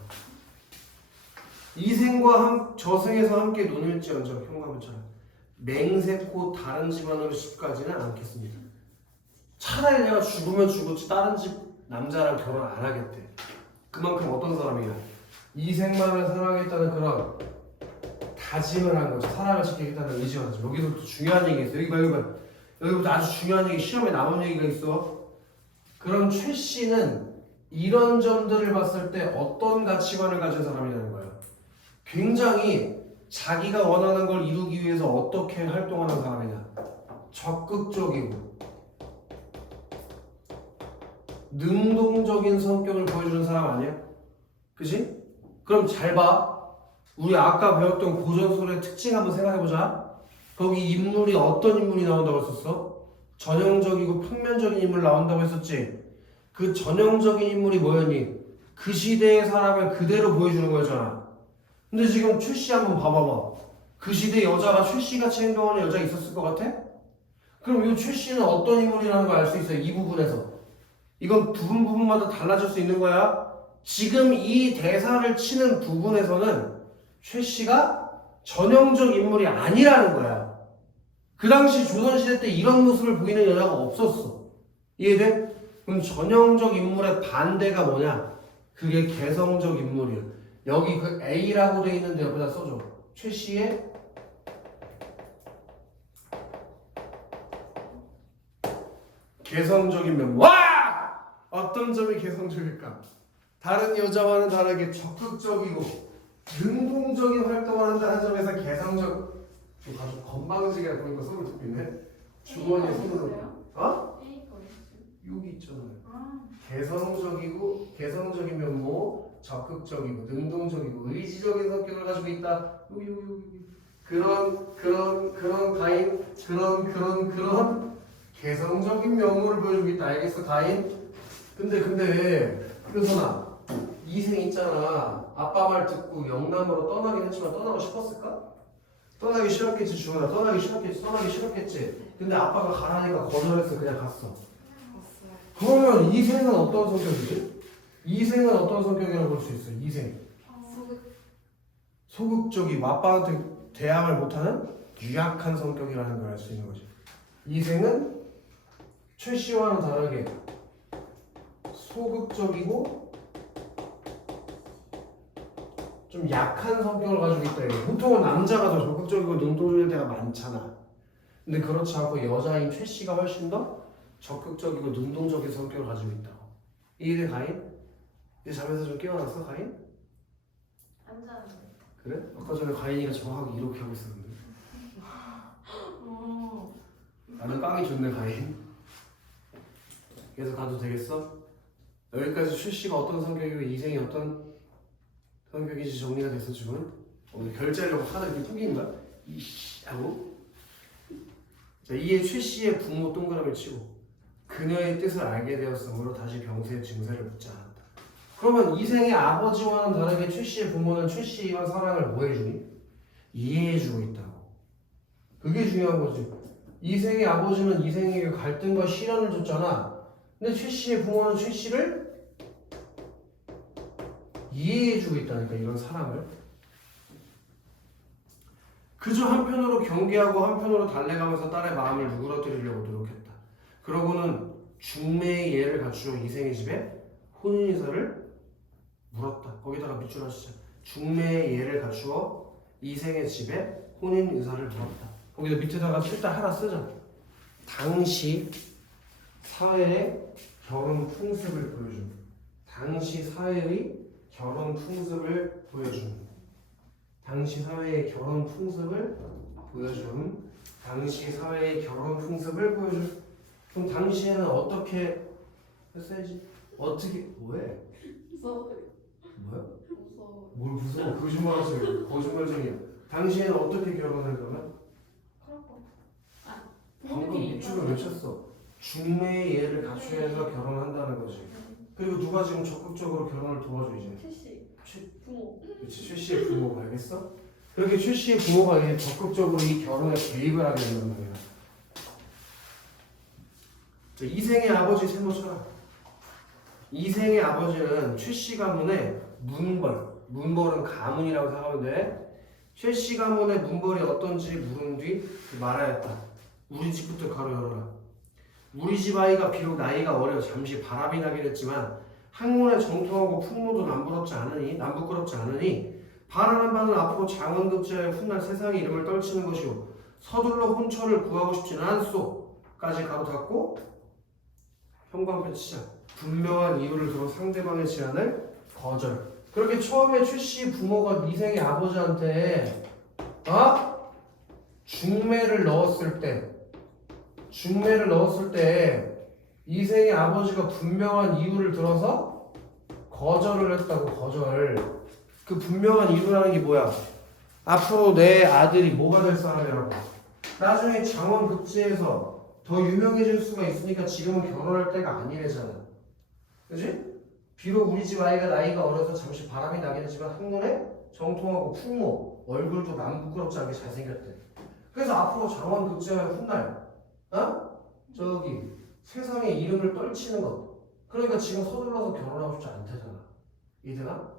이생과 저생에서 함께 논일지언정 현관처럼 맹세코 다른 집안으로 집까지는 않겠습니다. 차라리 내가 죽으면 죽었지 다른 집 남자랑 결혼 안 하겠대. 그만큼 어떤 사람이야? 이생만을 사랑하겠다는 그런 다짐을 한 거죠. 사랑을 지키겠다는 의지가 나죠. 여기서부터 중요한 얘기가 있어. 여기부터 아주 중요한 얘기, 시험에 나온 얘기가 있어. 그럼 최 씨는 이런 점들을 봤을 때 어떤 가치관을 가진 사람이라는 거예요. 굉장히 자기가 원하는 걸 이루기 위해서 어떻게 활동하는 사람이냐. 적극적이고 능동적인 성격을 보여주는 사람 아니야? 그치? 그럼 잘 봐. 우리 아까 배웠던 고전소설의 특징 한번 생각해보자. 거기 인물이 어떤 인물이 나온다고 했었어? 전형적이고 평면적인 인물 나온다고 했었지. 그 전형적인 인물이 뭐였니? 그 시대의 사람을 그대로 보여주는 거였잖아. 근데 지금 최 씨 한번 봐봐봐. 그 시대 여자가 최 씨같이 행동하는 여자가 있었을 것 같아? 그럼 이 최 씨는 어떤 인물이라는 걸 알 수 있어요. 이 부분에서. 이건 부분마다 달라질 수 있는 거야. 지금 이 대사를 치는 부분에서는 최 씨가 전형적 인물이 아니라는 거야. 그 당시 조선시대 때 이런 모습을 보이는 여자가 없었어. 이해돼? 그럼 전형적 인물의 반대가 뭐냐? 그게 개성적 인물이야. 여기 그 A라고 돼 있는데 옆에다 써줘. 최 씨의 개성적인 면모. 와! 어떤 점이 개성적일까? 다른 여자와는 다르게 적극적이고 능동적인 활동을 한다는 점에서 개성적. 아주 건방지게 보니까 손을 듣고 있네. 주머니에 손을 넣고. 어? 여기 있잖아요. 개성적인 면모, 적극적이고 능동적이고 의지적인 성격을 가지고 있다. 여기. 그런 가인, 그런 개성적인 면모를 보여주고 있다. 알겠어, 가인? 근데 효선아, 이생 있잖아. 아빠 말 듣고 영남으로 떠나긴 했지만 떠나고 싶었을까? 떠나기 싫었겠지. 주원아, 떠나기 싫었겠지. 근데 아빠가 가라니까 거절했어. 그냥 갔어. 그러면 이생은 어떤 성격이지? 이생은 어떤 성격이라고 볼 수 있어? 이생 소극적이고 아빠한테 대항을 못하는 유약한 성격이라는 걸 알 수 있는 거지. 이생은 최 씨와는 다르게 소극적이고 좀 약한 성격을 가지고 있다. 보통은 남자가 더 적극적이고 능동적일 때가 많잖아. 근데 그렇지 않고 여자인 최 씨가 훨씬 더 적극적이고 능동적인 성격을 가지고 있다고. 이해돼, 가인? 이제 잠에서 좀 깨어났어, 가인? 안 자는데. 그래? 아까 전에 가인이가 정확하게 이렇게 하고 있었는데. 나는 빵이 좋네, 가인. 계속 가도 되겠어? 여기까지 최 씨가 어떤 성격이고 이생이 어떤 성격인지 정리가 됐어, 지금? 오늘 결제하려고 하나 이렇게 꾸긴다? 하고 자 이에 최 씨의 부모 동그라미 치고 그녀의 뜻을 알게 되었으므로 다시 병세의 증세를 묻지 않았다. 그러면 이생의 아버지와는 다르게 최 씨의 부모는 최 씨와 사랑을 뭐 해주니? 이해해주고 있다고. 그게 중요한 거지. 이생의 아버지는 이생에게 갈등과 시련을 줬잖아. 근데 최 씨의 부모는 최 씨를 이해해주고 있다니까 이런 사랑을. 그저 한편으로 경계하고 한편으로 달래가면서 딸의 마음을 누그러뜨리려고 노력했다. 그러고는 중매의 예를 갖추어 이생의 집에 혼인인사를 물었다. 거기다가 밑줄 하시죠. 중매의 예를 갖추어 이생의 집에 혼인인사를 물었다. 거기다 밑에다가 일단 하나 쓰자. 당시 사회의 결혼 풍습을 보여준. 당시 사회의 결혼 풍습을 보여준. 당시 사회의 결혼 풍습을 보여준. 당시 사회의 결혼 풍습을 보여준. 그럼 당시에는 어떻게 했어야지? 어떻게 뭐해? 무서워. 뭐야? 무서워. 뭘 무서워? 거짓말하세요. 거짓말쟁이야. 당시에는 어떻게 결혼을 그러면? 그럴 거. 방금 밑줄을 외쳤어. 중매의 예를 갖추어서 결혼한다는 거지. 그리고 누가 지금 적극적으로 결혼을 도와줘 이제? 최씨 부모. 그치, 최 씨의 부모가 알겠어? 그렇게 최 씨의 부모가 이제 적극적으로 이 결혼에 개입을 하게 된단 말이야. 자, 이생의 아버지 세모 쳐라. 이생의 아버지는 최 씨 가문의 문벌은 가문이라고 생각하면 돼. 최 씨 가문의 문벌이 어떤지 물은 뒤 말하였다. 우리 집부터 가로 열어라. 우리 집 아이가 비록 나이가 어려 잠시 바람이 나긴 했지만 학문에 정통하고 풍모도 남부끄럽지 않으니 바라는 바는 앞으로 장원급제하여 훗날 세상의 이름을 떨치는 것이오. 서둘러 혼처를 구하고 싶지는 않소.까지 가로 닫고 형광펜 치자. 분명한 이유를 들어 상대방의 제안을 거절. 그렇게 처음에 최 씨 부모가 이생의 아버지한테 중매를 넣었을 때 이생의 아버지가 분명한 이유를 들어서 거절을 했다고. 거절. 그 분명한 이유라는 게 뭐야? 앞으로 내 아들이 뭐가 될 사람이라고. 나중에 장원급제에서 더 유명해질 수가 있으니까 지금은 결혼할 때가 아니래잖아. 그지? 비록 우리 집 아이가 나이가 어려서 잠시 바람이 나긴 했지만 학문에 정통하고 풍모, 얼굴도 남부끄럽지 않게 잘생겼대. 그래서 앞으로 장원급제하여 훗날 저기 세상의 이름을 떨치는 것. 그러니까 지금 서둘러서 결혼하고 싶지 않다잖아. 이해되나?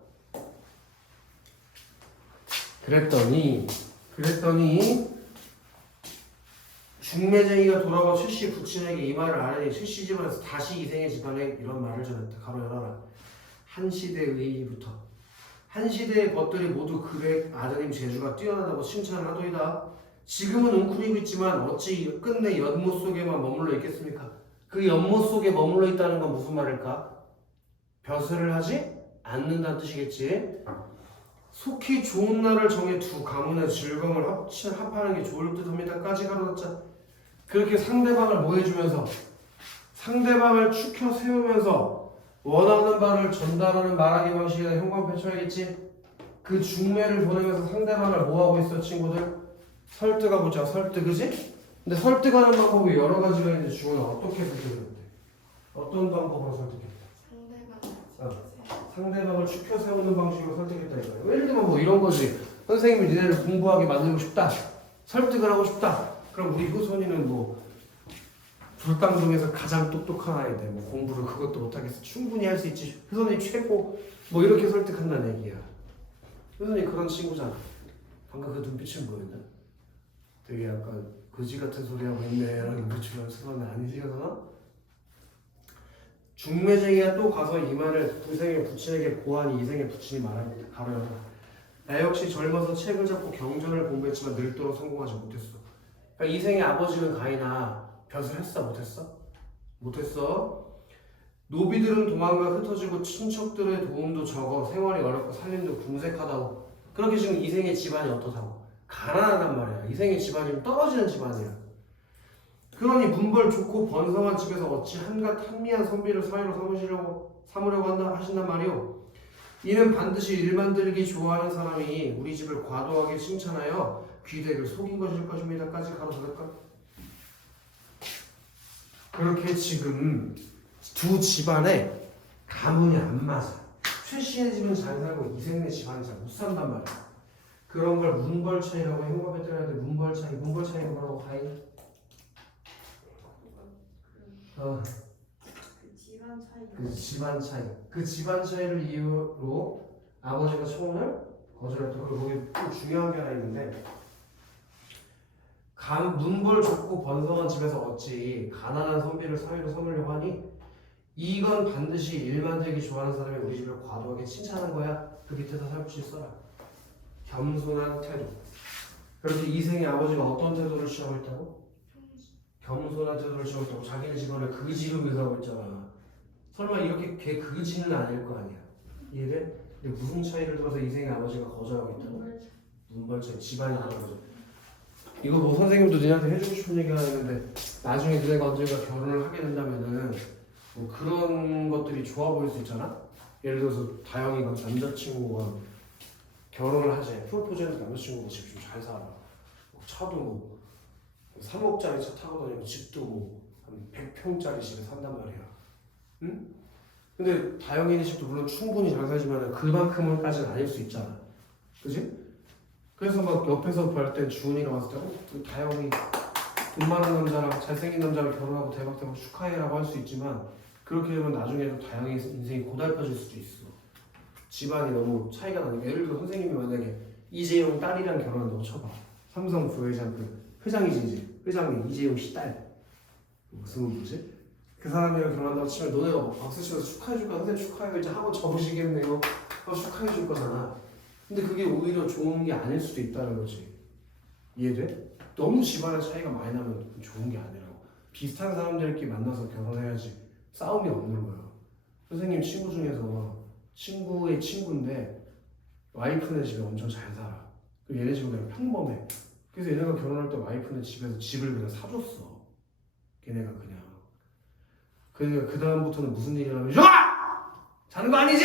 그랬더니 중매쟁이가 돌아와 최씨 부친에게 이 말을 아뢰니 최씨 집안에서 다시 이생의 집안에 이런 말을 전했다. 가로 열어라. 한 시대의부터 한 시대의 것들이 모두 그의 아드님 재주가 뛰어나다고 칭찬을 하더이다. 지금은 웅크리고 있지만 어찌 끝내 연못 속에만 머물러 있겠습니까? 그 연못 속에 머물러 있다는 건 무슨 말일까? 벼슬을 하지 않는다는 뜻이겠지. 속히 좋은 날을 정해 두 가문의 즐거움을 합하는 게 좋을 듯합니다까지 가로닫자. 그렇게 상대방을 뭐 해주면서 상대방을 추켜 세우면서 원하는 바를 전달하는 말하기 방식이나 형광펜 쳐야겠지. 그 중매를 보내면서 상대방을 뭐 하고 있어 친구들? 설득하고 있잖아. 설득, 그지? 근데 설득하는 방법이 여러 가지가 있는데 주호는 어떻게 설득했는데? 어떤 방법으로 설득했대? 상대방을 추켜 세우는 방식으로 설득했다 이거예요. 예를 들면 뭐 이런 거지. 선생님이 니네를 공부하게 만들고 싶다. 설득을 하고 싶다. 그럼 우리 효선이는 뭐 불당 중에서 가장 똑똑한 아이인데 뭐 공부를 그것도 못하겠어. 충분히 할 수 있지. 효선이 최고. 뭐 이렇게 설득한다는 얘기야. 효선이 그런 친구잖아. 방금 그 눈빛은 뭐였나? 되게 약간 거지 같은 소리 하고 있네 라는 눈빛으로 연습하면 아니지 효선아? 중매쟁이가 또 가서 이 말을 이생의 부친에게 고하니 이생의 부친이 말합니다. 가로열어. 나 역시 젊어서 책을 잡고 경전을 공부했지만 늙도록 성공하지 못했어. 그러니까 이생의 아버지는 가이나 벼슬 했어? 못했어? 못했어. 노비들은 도망가 흩어지고 친척들의 도움도 적어 생활이 어렵고 살림도 궁색하다고. 그렇게 지금 이생의 집안이 어떻다고? 가난하단 말이야. 이생의 집안이 떨어지는 집안이야. 그러니 문벌 좋고 번성한 집에서 어찌 한갓 한미한 선비를 사위로 삼으려고 하신단 말이오. 이는 반드시 일 만들기 좋아하는 사람이 우리 집을 과도하게 칭찬하여 귀대를 속인 것일 것입니다까지 가로 닫을까? 그렇게 지금 두 집안에 가문이 안 맞아. 최 씨의 집은 잘 살고 이생네 집안이 잘 못 산단 말이야. 그런 걸 문벌 차이라고 행법에 따라야 돼. 문벌 차이. 문벌 차이가 뭐라고 가인? 그 집안 차이. 그 집안 차이. 그 집안 차이를 이유로 아버지가 청혼을 거절했다. 그리고 거기 또 중요한 게 하나 있는데 문벌 좁고 번성한 집에서 어찌 가난한 선비를 사위로 삼으려고 하니 이건 반드시 일 만들기 좋아하는 사람이 우리 집을 과도하게 칭찬한 거야. 그 밑에다 살붙이 써라. 겸손한 태도. 그렇게 이생의 아버지가 어떤 태도를 취하고 있다고? 겸손한 태도를 취하고 있다고. 자기네 집안을 그지로 묘사하고 있잖아. 설마 이렇게 걔 그지는 아닐 거 아니야. 이해돼? 근데 무슨 차이를 들어서 이생의 아버지가 거절하고 있다고? 문벌 차이. 집안이 다른 거죠. 이거 뭐 선생님도 니한테 해주고 싶은 얘기 하나 있는데 나중에 너네가 언젠가 결혼을 하게 된다면은 뭐 그런 것들이 좋아 보일 수 있잖아. 예를 들어서 다영이가 남자친구가 결혼을 하지. 프로포즈해서 남자친구가 집 좀 잘 살아. 차도 뭐 3억짜리 차 타고 다니고 집도 뭐한 100평짜리 집에 산단 말이야. 응? 근데 다영이네 집도 물론 충분히 잘 살지만 그만큼은까지는 아닐 수 있잖아. 그지? 그래서 막 옆에서 볼 때 주은이가 봤을 때 그 다영이 돈 많은 남자랑 잘생긴 남자랑 결혼하고 대박 축하해라고 할 수 있지만 그렇게 되면 나중에도 다영이 인생이 고달파질 수도 있어. 집안이 너무 차이가 나니까. 예를 들어 선생님이 만약에 이재용 딸이랑 결혼한다고 쳐봐. 삼성 부회장 그 회장이지 이제. 회장이 이재용 씨 딸. 무슨 뭐지? 그 사람이랑 결혼한다고 치면 너네가 막 박수 치면서 축하해줄 거야. 선생님 축하해요. 이제 학원 접으시겠네요. 축하해줄 거잖아. 근데 그게 오히려 좋은 게 아닐 수도 있다는 거지. 이해돼? 너무 집안의 차이가 많이 나면 좋은 게 아니라고. 비슷한 사람들끼리 만나서 결혼해야지 싸움이 없는 거야. 선생님 친구 중에서 친구의 친구인데 와이프네 집에 엄청 잘 살아. 그 얘네 집은 그냥 평범해. 그래서 얘네가 결혼할 때 와이프네 집에서 집을 그냥 사줬어. 걔네가 그냥. 그러니까 그 다음부터는 무슨 일이 나면 좋아! 자는 거 아니지?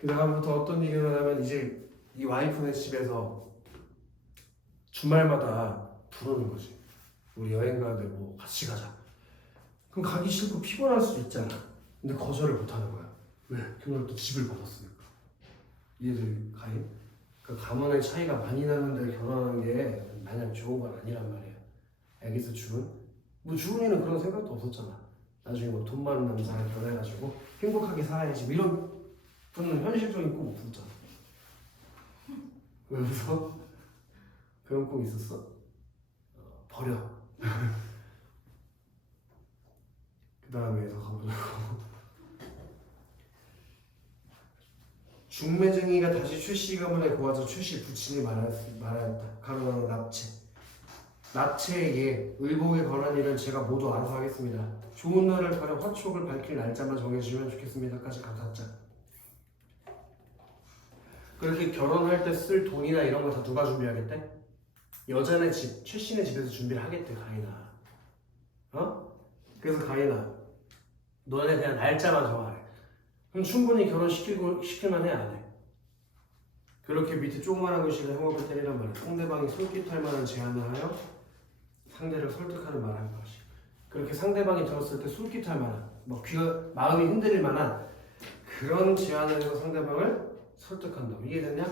그 다음부터 어떤 일이 일어나면 이제 이 와이프네 집에서 주말마다 부르는 거지. 우리 여행 가는데 뭐 같이 가자. 그럼 가기 싫고 피곤할 수도 있잖아. 근데 거절을 못 하는 거야. 왜? 그날 또 집을 받았으니까. 이해들 가요? 그 가문의 차이가 많이 나는데 결혼하는 게 마냥 좋은 건 아니란 말이야. 알겠어, 주은? 뭐 주은이는 그런 생각도 없었잖아. 나중에 뭐 돈 많은 남자랑 결혼해가지고 행복하게 살아야지. 뭐 이런 분은 현실적인 꿈 없었잖아. 왜 웃어? 그런 꿈 있었어? 버려. 그 다음에 더 가보자고. 중매쟁이가 다시 최씨 가문에 고와서 최씨 부친이 말하였다. 가로나는 납체. 납체에게 의복에 관한 일은 제가 모두 알아서 하겠습니다. 좋은 날을 가려 화촉을 밝힐 날짜만 정해주시면 좋겠습니다까지 감사자. 그렇게 결혼할 때 쓸 돈이나 이런 거 다 누가 준비하겠대? 여자네 집, 최씨네 집에서 준비를 하겠대, 가인아. 그래서 가인아, 너네 그냥 날짜만 정하래. 그럼 충분히 시킬만 해, 안 해? 그렇게 밑에 조그만한 글씨를 행업을 때리란 말이야. 상대방이 솔깃할 만한 제안을 하여 상대를 설득하는 말을 하는 것이. 그렇게 상대방이 들었을 때 솔깃할 만한, 마음이 흔들릴 만한 그런 제안을 해서 상대방을 설득한다고. 이해됐냐?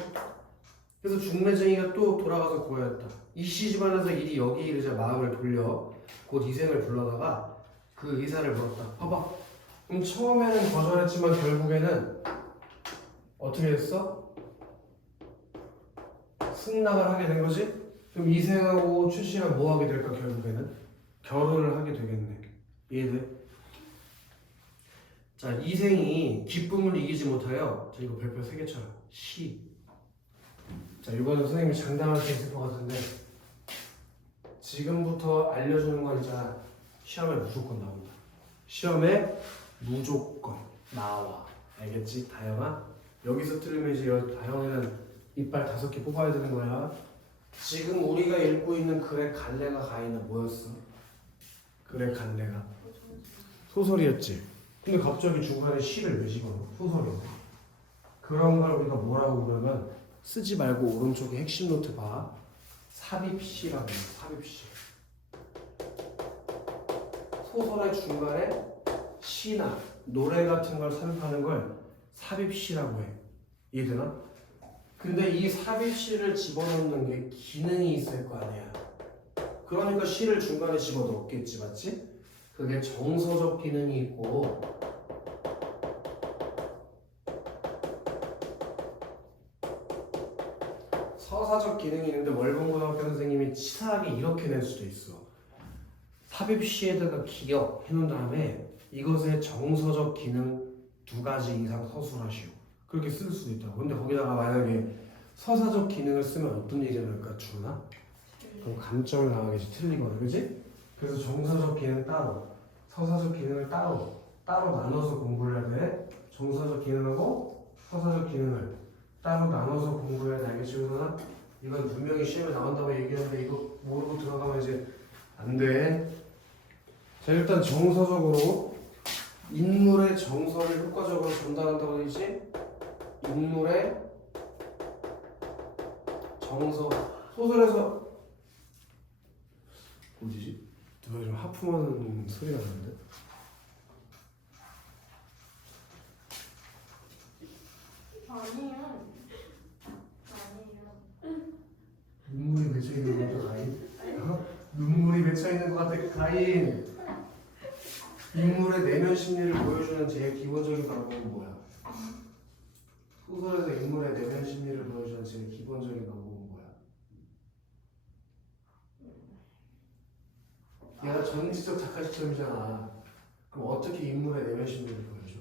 그래서 중매쟁이가 또 돌아가서 고하였다. 이씨 집안에서 일이 여기 이르자 마음을 돌려 곧 이생을 불러다가 그 의사를 물었다. 봐봐. 그럼 처음에는 거절했지만 결국에는 어떻게 됐어? 승낙을 하게 된 거지? 그럼 이생하고 최씨랑 뭐 하게 될까 결국에는? 결혼을 하게 되겠네. 이해돼? 자, 이생이 기쁨을 이기지 못하여, 자 이거 별표 3개 쳐라. 시. 자, 이거는 선생님이 장담할 수 있을 것 같은데 지금부터 알려주는 건 있잖아. 시험에 무조건 나온다. 시험에 무조건 나와. 알겠지? 다영아? 여기서 틀리면 이제 다영이는 이빨 5개 뽑아야 되는 거야. 지금 우리가 읽고 있는 글의 갈래가 가인은 뭐였어? 글의 갈래가 소설이었지. 근데 갑자기 중간에 시를 왜 집어넣어? 소설인데. 그런 걸 우리가 뭐라고 그러면 쓰지 말고 오른쪽에 핵심 노트 봐. 삽입시라고 해요. 삽입시. 소설의 중간에 시나 노래 같은 걸 삽입하는 걸 삽입시라고 해. 이해되나? 근데 이 삽입시를 집어넣는 게 기능이 있을 거 아니야. 그러니까 시를 중간에 집어넣겠지, 맞지? 그게 정서적 기능이 있고 서사적 기능이 있는데 월봉고등학교 선생님이 치사하게 이렇게 낼 수도 있어. 삽입시에다가 기억 해놓은 다음에 이것의 정서적 기능 2가지 이상 서술하시오. 그렇게 쓸 수도 있다고. 근데 거기다가 만약에 서사적 기능을 쓰면 어떤 일이 일어날까, 주나? 그럼 감점을 당하겠지, 틀리거나, 그지? 그래서 정서적 기능 따로, 서사적 기능을 따로 나눠서 공부를 해야 돼. 정서적 기능하고 서사적 기능을 따로 나눠서 공부해야 돼. 알겠지? 그러나 이건 분명히 시험에 나온다고 얘기하는데 이거 모르고 들어가면 이제 안 돼. 자, 일단 정서적으로 인물의 정서를 효과적으로 전달한다고 되지? 인물의 정서. 소설에서 어디지? 누가 좀 하품하는 소리가 나는데? 아니에요. 눈물이 맺혀 있는 것 같아, 가인. 어? 눈물이 맺혀 있는 것 같아, 가인. 인물의 내면 심리를 보여주는 제일 기본적인 방법은 뭐야? 소설에서 인물의 내면 심리를 보여주는 제일 기본적인 방법은 뭐야? 얘가 전지적 작가 시점이잖아. 그럼 어떻게 인물의 내면 심리를 보여줘?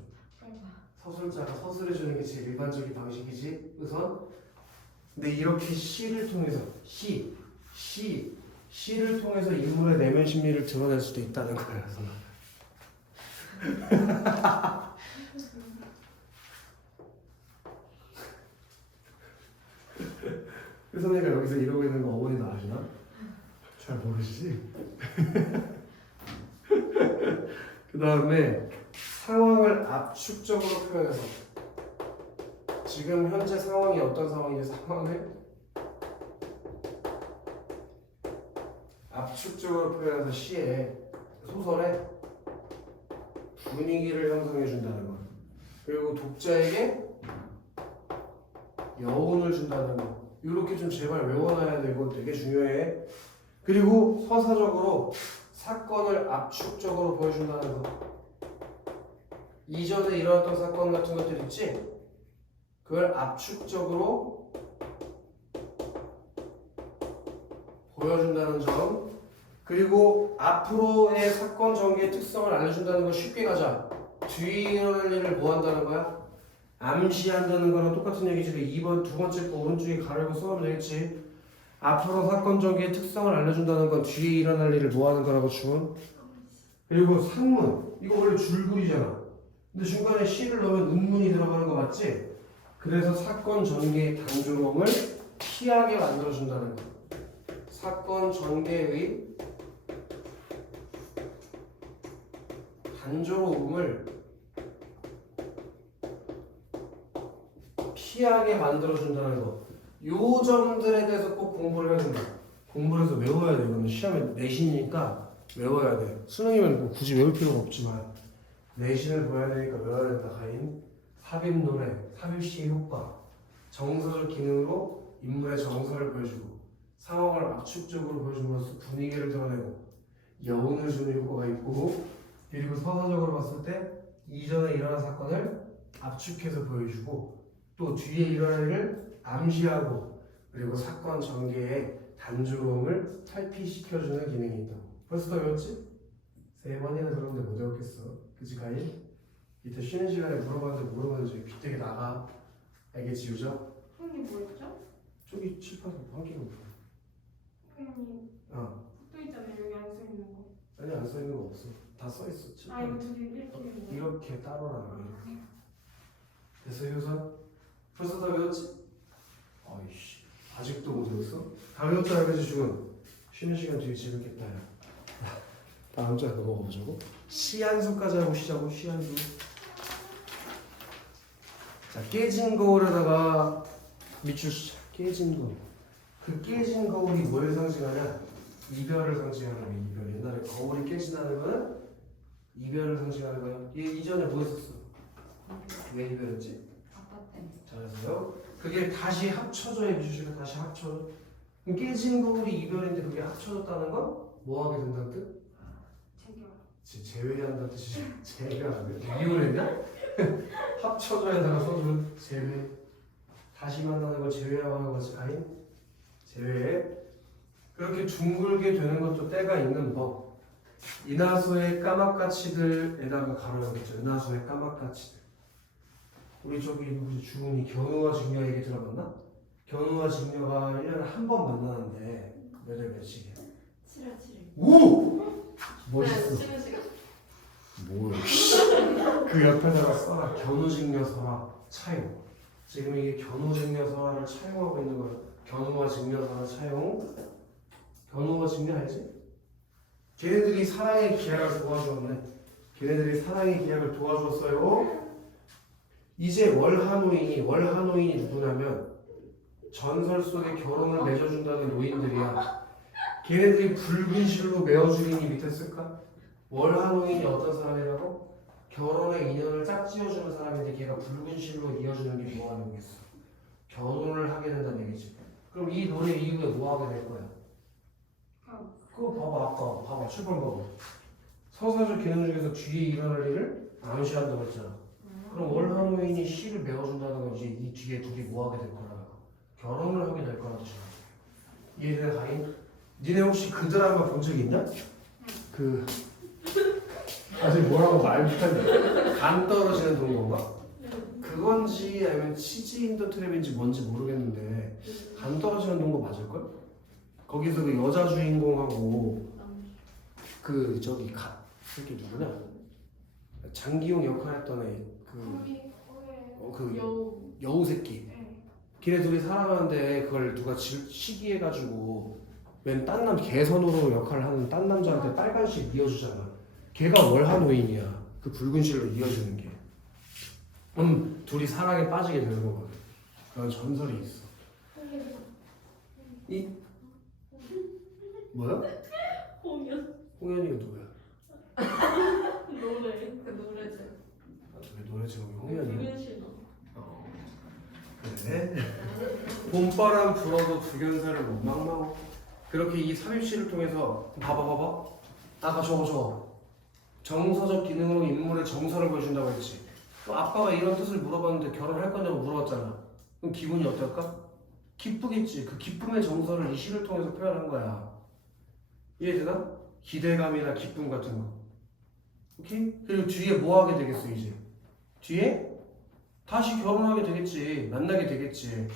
서술자가 서술해주는 게 제일 일반적인 방식이지, 우선. 근데 이렇게 시를 통해서 시를 통해서 인물의 내면 심리를 드러낼 수도 있다는 거야. 그래서 내가 여기서 이러고 있는 거 어머니도 아시나? 잘 모르시지? 그 다음에 상황을 압축적으로 표현해서 지금 현재 상황이 어떤 상황인지 상황을 압축적으로 표현해서 시에, 소설에 분위기를 형성해 준다는 거. 그리고 독자에게 여운을 준다는 거. 이렇게 좀 제발 외워놔야 돼. 이건 되게 중요해. 그리고 서사적으로 사건을 압축적으로 보여준다는 거. 이전에 일어났던 사건 같은 것들 있지? 그걸 압축적으로 보여준다는 점. 그리고 앞으로의 사건 전개의 특성을 알려준다는 걸 쉽게 가자. 뒤에 일어날 일을 뭐 한다는 거야? 암시한다는 거랑 똑같은 얘기지. 2번 두 번째 거 오른쪽에 가르고 써면 되겠지. 앞으로 사건 전개의 특성을 알려준다는 건 뒤에 일어날 일을 뭐 하는 거라고 주문. 그리고 상문. 이거 원래 줄글이잖아. 근데 중간에 시를 넣으면 음문이 들어가는 거 맞지? 그래서 사건 전개의 단조로움을 피하게 만들어준다는 거. 사건 전개의 단조로움을 피하게 만들어준다는 거. 요 점들에 대해서 꼭 공부를 해야 된다. 공부를 해서 외워야 돼. 이거는 시험에 내신이니까 외워야 돼. 수능이면 뭐 굳이 외울 필요가 없지만 내신을 보여야 되니까 외워야 된다. 가인. 삽입 노래, 삽입시의 효과, 정서적 기능으로 인물의 정서를 보여주고 상황을 압축적으로 보여줌으로써 분위기를 드러내고 여운을 주는 효과가 있고, 그리고 서사적으로 봤을 때 이전에 일어난 사건을 압축해서 보여주고 또 뒤에 일어날 일을 암시하고 그리고 사건 전개의 단조로움을 탈피시켜주는 기능이 있다고. 벌써 다 외웠지? 3번이나 들었는데 못 외웠겠어. 그치 가인? 이따 쉬는 시간에 물어봤는데 모르면 저기 빗대게 나가. 알겠지 유저? 형님 뭐였죠? 저기 칠판에 한개가 없어. 형님 또 있잖아요. 여기 안 써 있는 거. 아니 안 써있는 거 없어. 다 써있어. 아 칠판에. 이거 두 개 이렇게 있는 거. 이렇게 따로라는 거야. 이렇게. 됐어 유저? 벌써 다 외웠지? 아이씨 아직도 못 외웠어? 다 외웠다 알겠지 지금? 쉬는 시간 되게 재밌겠다. 야. 다음 주에 넘어가보자고. 시한수까지 하고 쉬자고. 시한수. 자, 깨진 거울에다가 밑줄 시작. 깨진 거울. 그 깨진 거울이 뭘 상징하냐? 이별을 상징하는 거야. 이별. 옛날에 거울이 깨진다는 거는 이별을 상징하는 거야. 얘 이전에 뭐 했었어? 왜 이별했지? 아빠 때문에. 잘했어요. 그게 다시 합쳐져야 밑줄시가 다시 합쳐져. 그럼 깨진 거울이 이별인데 그게 합쳐졌다는 건 뭐 하게 된다는 뜻? 체결. 제외한다는 뜻이지. 제외하는 거. 이혼했냐? 합쳐져야다가 써주는 제외. 다시 만나는 걸 제외하는 거지. 아닌 제외. 그렇게 둥글게 되는 것도 때가 있는 법. 인하수의 까막가치들에다가 가로열었죠. 인하수의 까막가치들. 우리 저기 누구지? 주은이 견우와 직녀 얘기 들어봤나? 견우와 직녀가 1년에 한 번 만나는데 몇월 며칠이야? 7월 7일. 오! 멋있어. 쉬는 시간. 뭐야? 그 옆에다가 써라. 견우직녀 설화 차용. 지금 이게 견우직녀 설화를 차용하고 있는 거야. 견우와 직녀 설화 차용. 견우와 직녀 알지? 걔네들이 사랑의 기약을 도와주었네. 걔네들이 사랑의 기약을 도와주었어요. 이제 월하노인이 누구냐면 전설 속에 결혼을 맺어준다는 노인들이야. 걔네들이 붉은 실로 메어주기니 밑에 쓸까? 월하노인이 어떤 사람이라고? 결혼의 인연을 짝지어주는 사람인데 걔가 붉은 실로 이어주는 게 뭐 하는 거겠어? 결혼을 하게 된다는 얘기지. 그럼 이 노래 이후에 뭐 하게 될 거야? 그거 봐봐. 아까 봐봐. 7번 봐봐. 서사적 기능 중에서 뒤에 일어날 일을 암시한다고 했잖아. 그럼 월하노인이 시를 메워준다는 건 이제 이 뒤에 둘이 뭐 하게 될 거라? 결혼을 하게 될 거라는 뜻이야. 이해돼, 가인? 니네 혹시 그 드라마 본 적 있냐? 그 아직 뭐라고 말 못했네. 간 떨어지는 동료인가? 그건지 아니면 치즈 인더 트랩인지 뭔지 모르겠는데 간 떨어지는 동거 맞을걸? 거기서 그 여자 주인공하고 그 저기 그게 누구냐? 장기용 역할했던 그 여우 새끼. 걔네 둘이 살아가는데 그걸 누가 시기해가지고 맨 딴 남 개선으로 역할을 하는 딴 남자한테 빨간색 이어주잖아. 걔가 월하노인이야. 그 붉은 실로 이어주는 게. 둘이 사랑에 빠지게 되는 거거든. 그런 전설이 있어. 이 뭐야? 홍현이가 누구야? 노래. 그 노래지. 왜 노래 제목이 홍현이야? 유현신호. 그래? 봄바람 불어도 불견사를 못 막마오. 그렇게 이 삽입시를 통해서 봐봐. 아까 저거 정서적 기능으로 인물의 정서를 보여준다고 했지. 또 아빠가 이런 뜻을 물어봤는데 결혼할 거냐고 물어봤잖아. 그럼 기분이 어떨까? 기쁘겠지. 그 기쁨의 정서를 이 시를 통해서 표현한 거야. 이해되나? 기대감이나 기쁨 같은 거. 오케이? 그리고 뒤에 뭐 하게 되겠어 이제? 뒤에 다시 결혼하게 되겠지. 만나게 되겠지.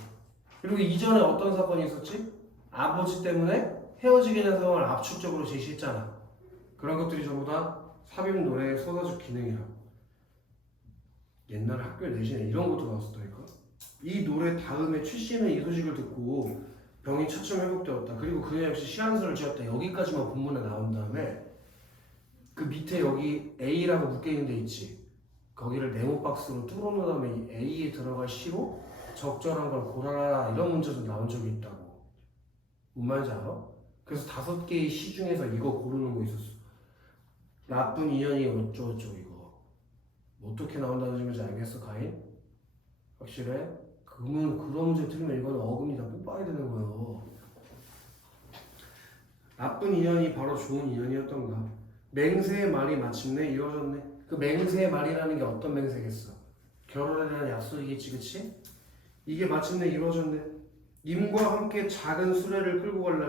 그리고 이전에 어떤 사건이 있었지? 아버지 때문에 헤어지게 된 상황을 압축적으로 제시했잖아. 그런 것들이 전부 다 삽입 노래의 서사적 기능이라. 옛날 학교 내신에 이런 것도 나왔었다니까. 이 노래 다음에 최씨는 이 소식을 듣고 병이 차츰 회복되었다. 그리고 그녀 역시 시한서를 지었다. 여기까지만 본문에 나온 다음에 그 밑에 여기 A라고 묶여있는 데 있지. 거기를 네모박스로 뚫어놓은 다음에 이 A에 들어갈 시로 적절한 걸 고르라 이런 문제도 나온 적이 있다고. 뭔 말인지 알아? 그래서 5개의 시 중에서 이거 고르는 거 있었어. 나쁜 인연이 어쩌고저쩌고 이거. 어떻게 나온다는 점인지 알겠어, 가인? 확실해? 그러면 그런 문제 틀리면 이거는 어금니 다 뽑아야 되는 거예요. 나쁜 인연이 바로 좋은 인연이었던가. 맹세의 말이 마침내 이루어졌네. 그 맹세의 말이라는 게 어떤 맹세겠어? 결혼에 대한 약속이겠지, 그치? 이게 마침내 이루어졌네. 임과 함께 작은 수레를 끌고 갈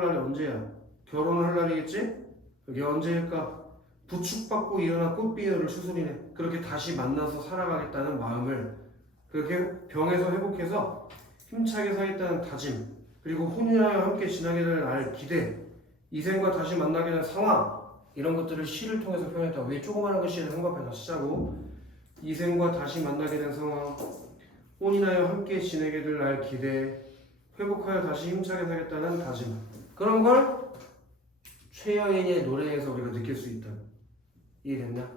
날이 언제야? 결혼을 할 날이겠지? 그게 언제일까? 부축받고 일어난 꽃비녀를 추스리네. 그렇게 다시 만나서 살아가겠다는 마음을, 그렇게 병에서 회복해서 힘차게 살겠다는 다짐, 그리고 혼인하여 함께 지나게 될 날 기대, 이생과 다시 만나게 된 상황, 이런 것들을 시를 통해서 표현했다. 왜 조그마한 글씨를 한갑에 다시 짜고, 이생과 다시 만나게 된 상황, 혼인하여 함께 지내게 될 날 기대, 회복하여 다시 힘차게 살겠다는 다짐, 그런 걸 최여인의 노래에서 우리가 느낄 수 있다. 이해됐나?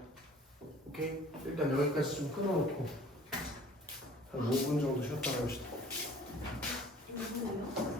오케이? 일단 여기까지 좀 끊어놓고 한 5분 정도 쉬었다 갑시다. 이거요?